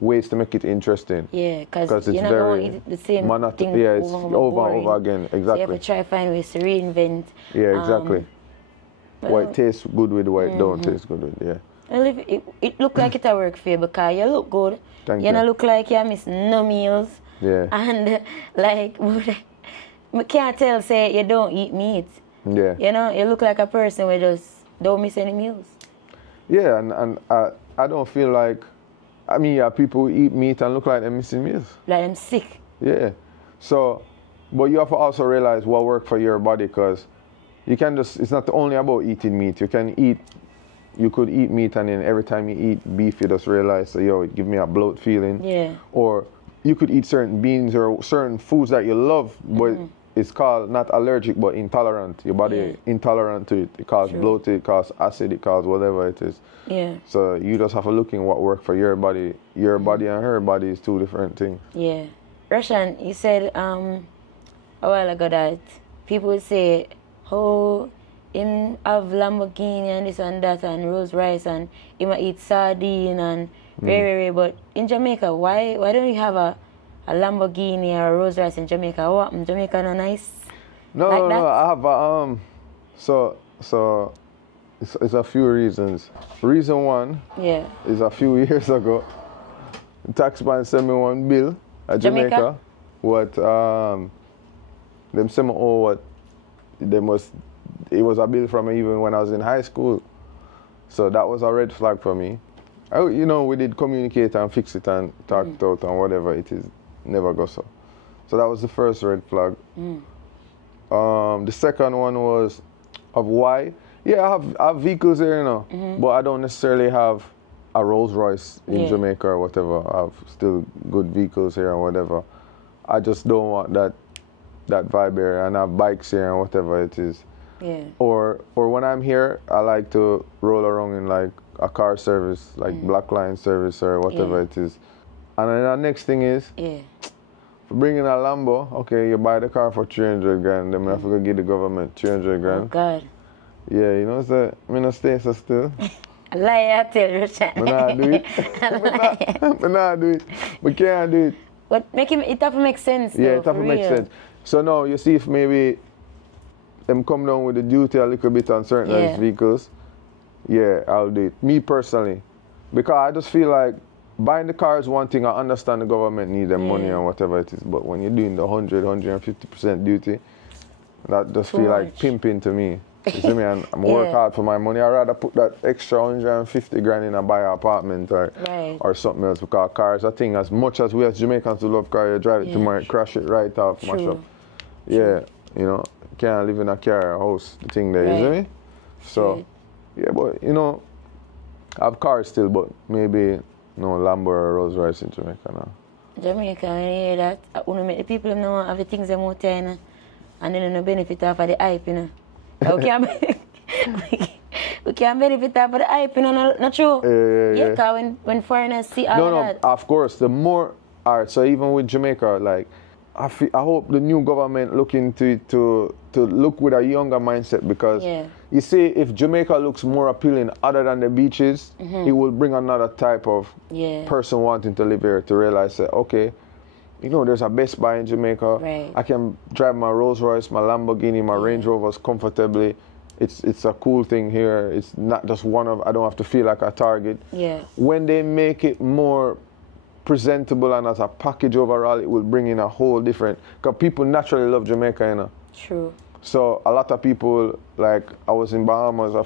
ways to make it interesting. Yeah, because it's very eat the same thing. Yeah, it's over and over again. Exactly. So you have to try to find ways to reinvent. Yeah, exactly. What tastes good with what don't taste good with, yeah. Well, it look like it'll work for you because you look good. Thank you. You don't look like you miss no meals. Yeah. And like, I can't tell, say you don't eat meat. Yeah. You know, you look like a person who just don't miss any meals. Yeah, and I don't feel like, I mean, yeah, people who eat meat and look like they're missing meals. Like them sick. Yeah. So, but you have to also realize what works for your body, because you can just, it's not only about eating meat. You could eat meat and then every time you eat beef, you just realize, yo, it give me a bloat feeling. Yeah. Or you could eat certain beans or certain foods that you love, but it's called not allergic, but intolerant. Your body intolerant to it. It causes bloating, it causes acid, it causes whatever it is. Yeah. So you just have to look in what works for your body. Your body and her body is two different things. Yeah. Rvssian, you said a while ago that people would say, oh, him have Lamborghini and this and that and Rolls Royce and he might eat sardine and but in Jamaica, why don't you have a Lamborghini or a Rolls Royce in Jamaica? What happened? Jamaica no nice? No, like no, that? no. I have so it's a few reasons. Reason one is a few years ago, the tax man sent me one bill at Jamaica. What them sent me what it was a bill from me even when I was in high school. So that was a red flag for me. We did communicate and fix it and talk it out and whatever it is. Never go so. So that was the first red flag. The second one was of why. Yeah, I have vehicles here, but I don't necessarily have a Rolls Royce in Jamaica or whatever. I have still good vehicles here and whatever. I just don't want that vibe here, and I have bikes here and whatever it is. Yeah. Or when I'm here, I like to roll around in like a car service, like Black Line service or whatever it is. And then the next thing is, for bringing a Lambo, okay, you buy the car for 300 grand, then I have to give the government 300 grand. Oh God. Yeah, you know, so I don't stay so still. I lie, I tell you, Rvssian. I not do it. I not do it. We can't do it. But it have to make sense, though, Yeah, it have to make sense. So now, you see if maybe them come down with the duty a little bit on certain of these vehicles, yeah, I'll do it. Me personally. Because I just feel like buying the car is one thing. I understand the government need their money and whatever it is, but when you're doing the 150% duty, that just feel like pimping to me. You see me? And I'm work hard for my money. I'd rather put that extra 150 grand in and buy an apartment or something else, because cars, I think, as much as we as Jamaicans who love cars, you drive it tomorrow, crash it right off, mash up. Yeah, can't live in a car or house, the thing there, you see me? So, yeah, but, I have cars still, but maybe no Lambo or Rolls Royce in Jamaica now. Jamaica, when you hear that, when make the people know have the things them out there, and then no benefit off of the hype, we can't benefit off of the hype, not true? Yeah, because when foreigners see all of that. No, of course, the more art, so even with Jamaica, like, I hope the new government look into it to look with a younger mindset, because you see, if Jamaica looks more appealing other than the beaches, it will bring another type of person wanting to live here to realize that, okay, there's a Best Buy in Jamaica. Right. I can drive my Rolls Royce, my Lamborghini, my Range Rovers comfortably. It's a cool thing here. It's not just I don't have to feel like a target. Yeah. When they make it more presentable and as a package overall, it will bring in a whole different, because people naturally love Jamaica, True. So a lot of people, like, I was in Bahamas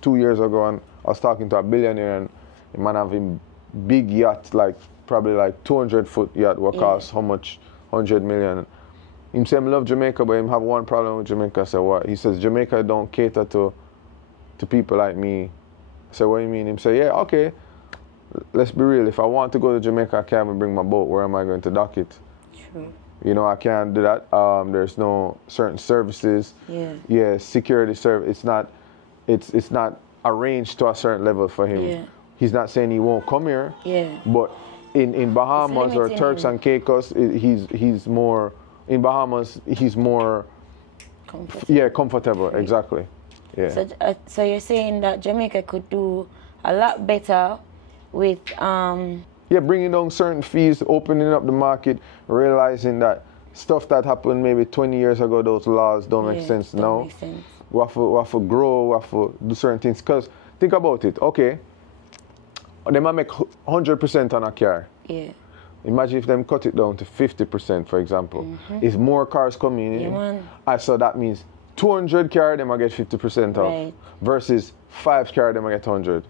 2 years ago, and I was talking to a billionaire, and the man having big yacht, like probably like 200-foot yacht, what costs how much? 100 million. He said, I love Jamaica, but he have one problem with Jamaica. I said, what? He says, Jamaica don't cater to people like me. I said, what do you mean? He said, yeah, okay. Let's be real. If I want to go to Jamaica, I can't even bring my boat. Where am I going to dock it? True. I can't do that. There's no certain services. Yeah, security service. It's not arranged to a certain level for him. Yeah. He's not saying he won't come here. Yeah. But in Bahamas or Turks and Caicos, he's more. In Bahamas, he's more. Comfortable. Exactly. Yeah. So you're saying that Jamaica could do a lot better with bringing down certain fees, opening up the market, realizing that stuff that happened maybe 20 years ago, those laws don't make sense now. Make sense. We have to grow, we have to do certain things. Because think about it, okay, they might make 100% on a car. Yeah. Imagine if them cut it down to 50%, for example. If more cars coming in, man. so that means 200 carry them I get 50% off. Right. Versus 5 carry them I get 100.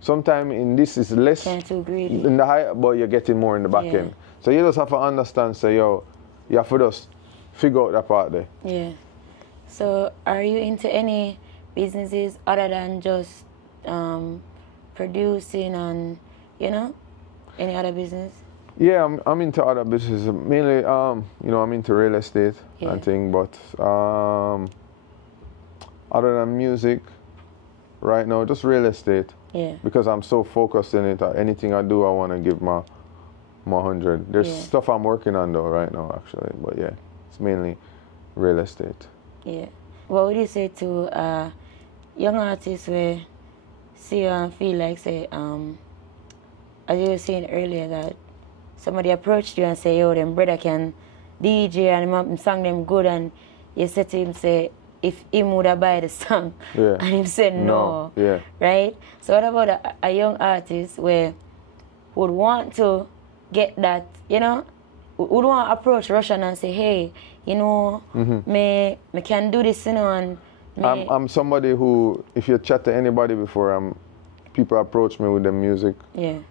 Sometimes in this is less too greedy. in the high, but you're getting more in the back end. So you just have to understand, say, yo, you have to just figure out that part there. Yeah. So are you into any businesses other than just producing and, you know, any other business? Yeah, I'm into other businesses. Mainly, you know, I'm into real estate and thing, but other than music, right now, just real estate. Yeah. Because I'm so focused in it. Anything I do, I want to give my 100. There's stuff I'm working on though right now, actually. But yeah, it's mainly real estate. Yeah. What would you say to young artists where see and feel like, say, as you were saying earlier, that somebody approached you and say, yo, them brother can DJ and him song them good, and you said to him, say, if him would have buy the song, and him said no, right? So what about a young artist where would want to get that, you know, would want to approach Rvssian and say, hey, you know, me can do this, you know, and I'm somebody who, if you chat to anybody before, people approach me with their music,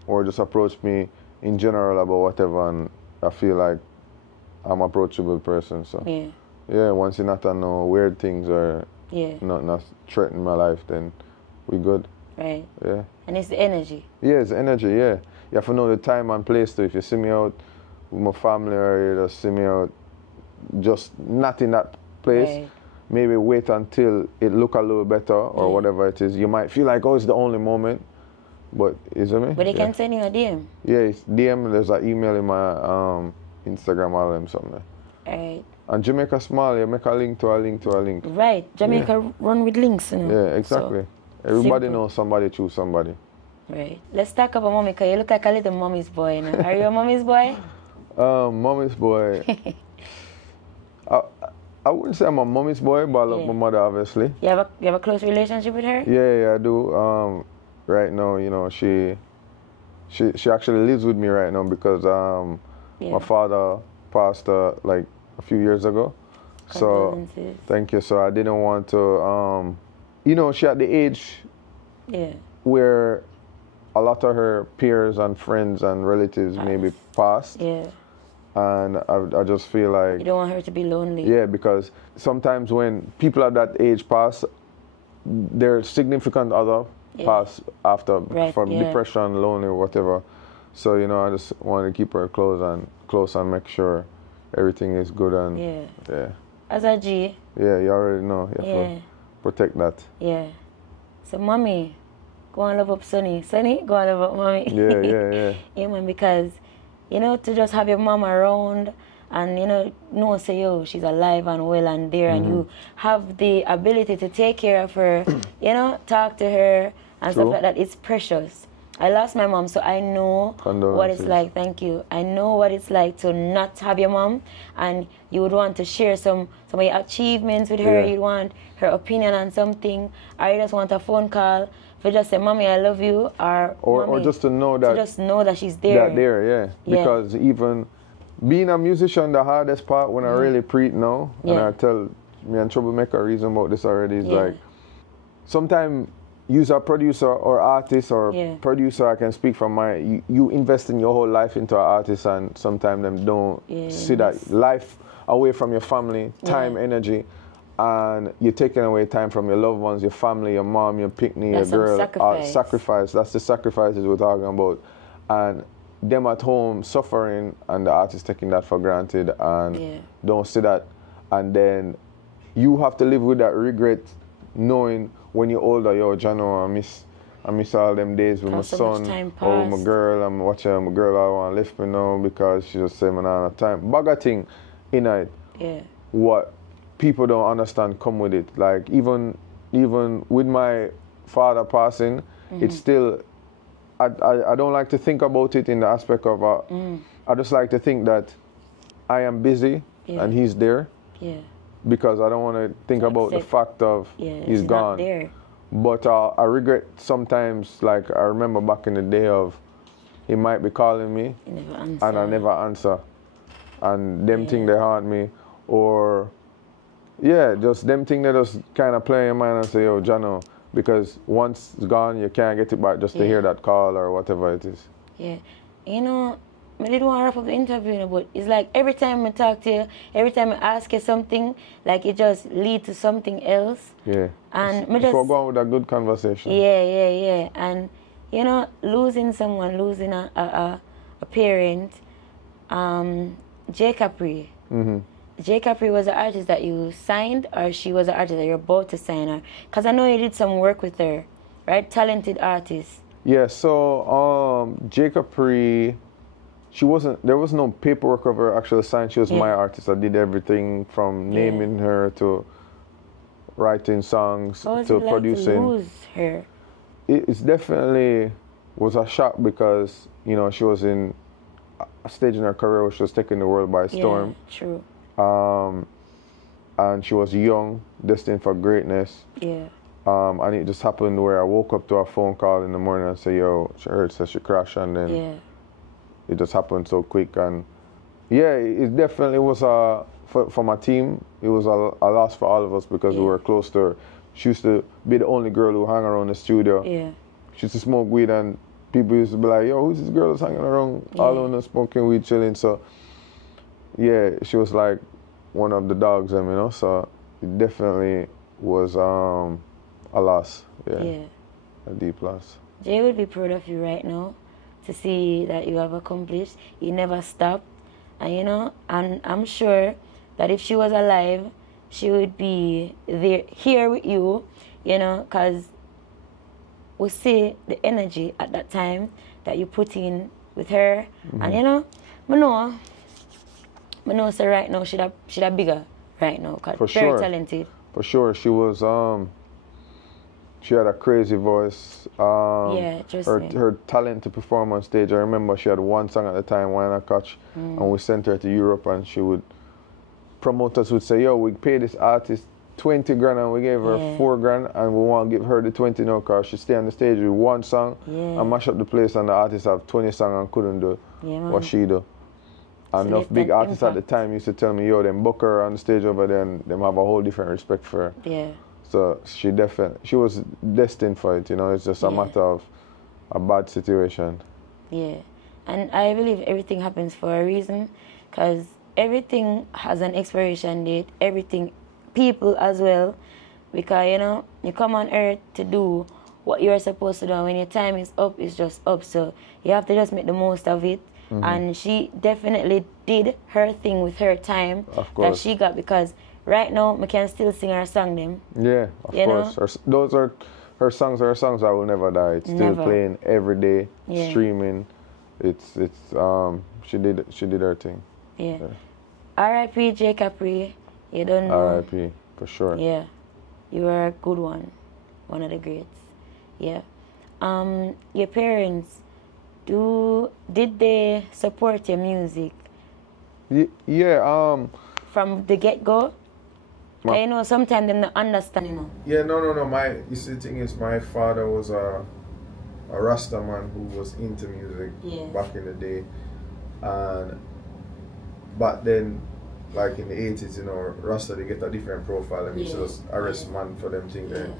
or just approach me in general about whatever, and I feel like I'm an approachable person. So yeah, once you're not on no weird things or not threatening my life, then we good. Right. Yeah. And it's the energy. Yeah, it's the energy. Yeah. You have to know the time and place too. If you see me out with my family, or you just see me out just not in that place, maybe wait until it look a little better or whatever it is. You might feel like, oh, it's the only moment, but is it me? But they can send you a DM. Yeah, it's DM. There's an email in my Instagram, all them something. Right. And Jamaica small, you make a link to a link to a link. Right. Jamaica run with links, you know. Yeah, exactly. So, everybody simple. knows somebody choose somebody. Right. Let's talk about mommy, because you look like a little mommy's boy, you know. Are you a mommy's boy? Mommy's boy. I wouldn't say I'm a mommy's boy, but I love my mother, obviously. You have a close relationship with her? Yeah, I do. Right now, you know, she actually lives with me right now because my father passed like a few years ago. So thank you. So I didn't want to, you know, she at the age where a lot of her peers and friends and relatives maybe passed. Yeah. And I just feel like... You don't want her to be lonely. Yeah, because sometimes when people at that age pass, their significant other pass after from depression, lonely, whatever. So, you know, I just want to keep her close and make sure everything is good and... Yeah. As a G. Yeah, you already know. You have to protect that. Yeah. So, mommy, go and love up Sonny. Sonny, go and love up mommy. Yeah. Yeah, man, because... You know, to just have your mom around and, you know, say, yo, she's alive and well and there, and you have the ability to take care of her, you know, talk to her and stuff like that. It's precious. I lost my mom, so I know what it's like. Thank you. I know what it's like to not have your mom, and you would want to share some of your achievements with her. You'd want her opinion on something, or you just want a phone call. To just say, mommy, I love you, or just to know that... To just know that she's there. Because even being a musician, the hardest part when I really preach now, and I tell me and Troublemaker reason about this already, is like, sometimes you're a producer or artist or producer, I can speak from you invest in your whole life into an artist, and sometimes them don't see that life away from your family, time, energy. And you're taking away time from your loved ones, your family, your mom, your picnic, your girl. Sacrifice. That's the sacrifices we're talking about. And them at home suffering, and the artist taking that for granted and don't see that. And then you have to live with that regret, knowing when you're older, yo, Jano, I miss all them days with my son or with my girl. I'm watching my girl, I want to lift me now because she just say, man, I don't have time. Bugger thing in it. What people don't understand come with it. Like even with my father passing, it's still, I don't like to think about it in the aspect of, I just like to think that I am busy and he's there. Because I don't want to think about the fact of he's gone. Not there. But I regret sometimes, like I remember back in the day of, he might be calling me and I never answer. And them thing they haunt me. Or Yeah, just them thing that just kind of play in your mind and say, yo, Jano, because once it's gone, you can't get it back just to hear that call or whatever it is. Yeah. You know, I didn't want to wrap up the interview, but it's like every time I talk to you, every time I ask you something, like it just lead to something else. Yeah. And it's for going with a good conversation. Yeah. And, you know, losing someone, losing a parent, J. Capri. Mm-hmm. J. Capri was an artist that you signed, or she was an artist that you're about to sign her? Because I know you did some work with her, right? Talented artist. Yeah, so J. Capri, there was no paperwork of her actual sign. She was my artist. I did everything from naming her to writing songs to producing. To lose her? It's definitely was a shock because, you know, she was in a stage in her career where she was taking the world by storm. Yeah, true. And she was young, destined for greatness. Yeah. And it just happened where I woke up to a phone call in the morning and say, yo, she heard that she crashed, and then it just happened so quick. And yeah, it definitely was for my team, it was a loss for all of us because we were close to her. She used to be the only girl who hung around the studio. Yeah. She used to smoke weed, and people used to be like, yo, who's this girl that's hanging around all alone smoking weed, chilling? So yeah, she was like one of the dogs, you know, so it definitely was a loss, a deep loss. Jay would be proud of you right now to see that you have accomplished. You never stopped, and you know, and I'm sure that if she was alive, she would be here with you, you know, because we see the energy at that time that you put in with her, and you know, I know, so right now she'd have bigger right now, because very talented. For sure, she was she had a crazy voice. Her talent to perform on stage. I remember she had one song at the time, Why Not Catch, and we sent her to Europe, and promoters would say, yo, we pay this artist 20 grand and we gave her 4 grand, and we want to give her the 20 now because she stay on the stage with one song and mash up the place, and the artist have 20 songs and couldn't do what she do. And enough big artists at the time used to tell me, yo, them book her on the stage over there and them have a whole different respect for her. Yeah. So she was destined for it, you know, it's just a matter of a bad situation. Yeah. And I believe everything happens for a reason, because everything has an expiration date, people as well, because, you know, you come on earth to do what you're supposed to do, and when your time is up, it's just up, so you have to just make the most of it. And she definitely did her thing with her time that she got, because right now I can still sing her song them. Yeah, of course. Those are her songs that will never die. It's still playing every day, streaming. It's she did her thing. Yeah. R.I.P. J. Capri. You don't know. R.I.P. for sure. Yeah. You were a good one. One of the greats. Yeah. Your parents, did they support your music? Yeah. From the get-go? You know, sometimes they don't understand, you know. Yeah, no. You see, the thing is, my father was a Rasta man who was into music back in the day. And back then, like in the 80s, you know, Rasta, they get a different profile, and he just arrest man for them things there.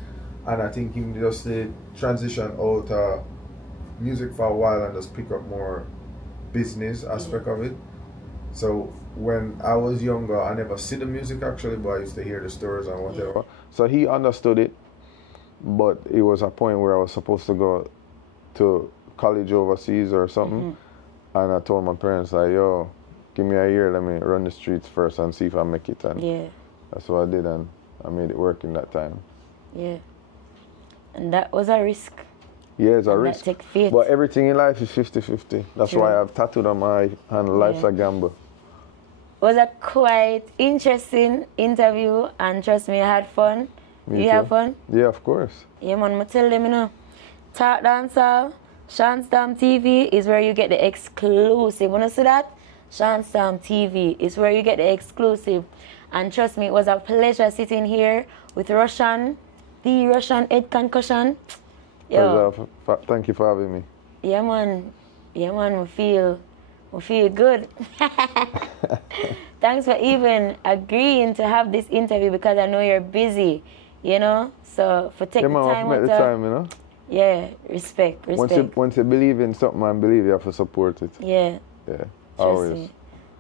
And I think him just transition out music for a while and just pick up more business aspect of it. So when I was younger, I never see the music actually, but I used to hear the stories and whatever. So he understood it, but it was a point where I was supposed to go to college overseas or something. And I told my parents, like, yo, give me a year, let me run the streets first and see if I make it. And that's what I did, and I made it work in that time. Yeah. And that was a risk. Yeah, it's a risk. Take faith. But everything in life is 50-50. That's why I've tattooed on my hand, life's a gamble. It was a quite interesting interview, and trust me, I had fun. You have fun? Yeah, of course. Yeah, man, I tell them, you know, Talk Dancehall, Shanstam TV is where you get the exclusive. Wanna see that? Shanstam TV is where you get the exclusive. And trust me, it was a pleasure sitting here with Rvssian, the Rvssian Head Concussion. Yo. Thank you for having me. Yeah, man. Yeah, man, we We feel good. Thanks for even agreeing to have this interview because I know you're busy, you know? So for taking time with the time, you know? Yeah, respect. Once you believe in something and believe, you have to support it. Yeah. Yeah, always.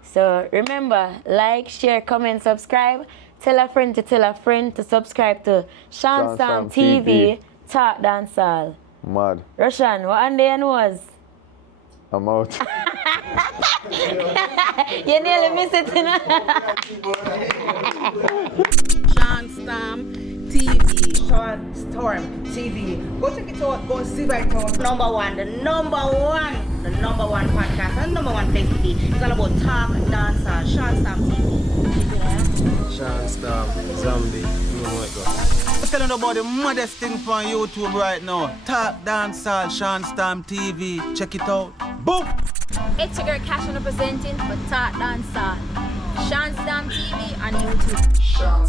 So remember, like, share, comment, subscribe. Tell a friend to subscribe to Shan TV, Talk Dancehall. Mad. Rvssian, what on the was? I'm out. You nearly missed it, you know? Shan TV. Storm TV. Go check it out. Go see right now. The number one podcast and number one place to be. It's all about talk, dancehall, Shan TV. Shan Zombie. You know what it goes. I'm telling you about the maddest thing on YouTube right now. Talk Dancehall, Shan TV. Check it out. Boom! It's your girl Cash representing for Talk Dancehall, Shan TV on YouTube. Shan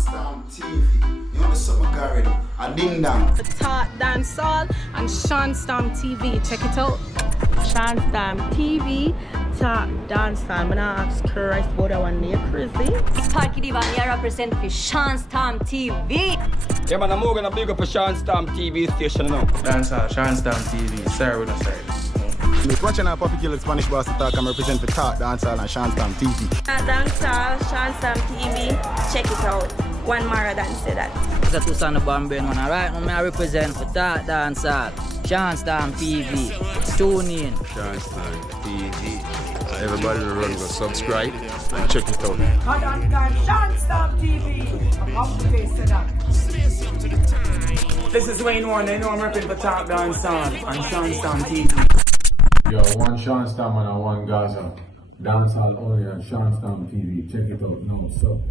TV. You know the summer garden. A ding dong. For Talk Dancehall and Shan TV. Check it out. Shan TV, Talk Dancehall. I'm gonna ask Christ about that one there, crazy. It's Parky Diva and I represent for Shan TV. Yeah, man, I'm more gonna big up a Shan TV station now. Dancehall, Shan TV. Sorry, we're not sorry. Watching our popular Spanish boss talk, I'm represent for Talk Dancehall and Shan TV. Dancehall, Shan TV. Check it out. One Mara than say that. It's a two-son of Bambin, man. Alright, I represent for Talk Dancehall, Shan TV. Tune in. Shan TV. Everybody in the run, go subscribe and check it out. Shan TV. I'm up to taste that. This is Wayne Warren. They know I'm repping for Talk Dancehall on Shan TV. Yo, one Shan Stam and one Gaza. Dancehall only on Shan Stam TV. Check it out now, so.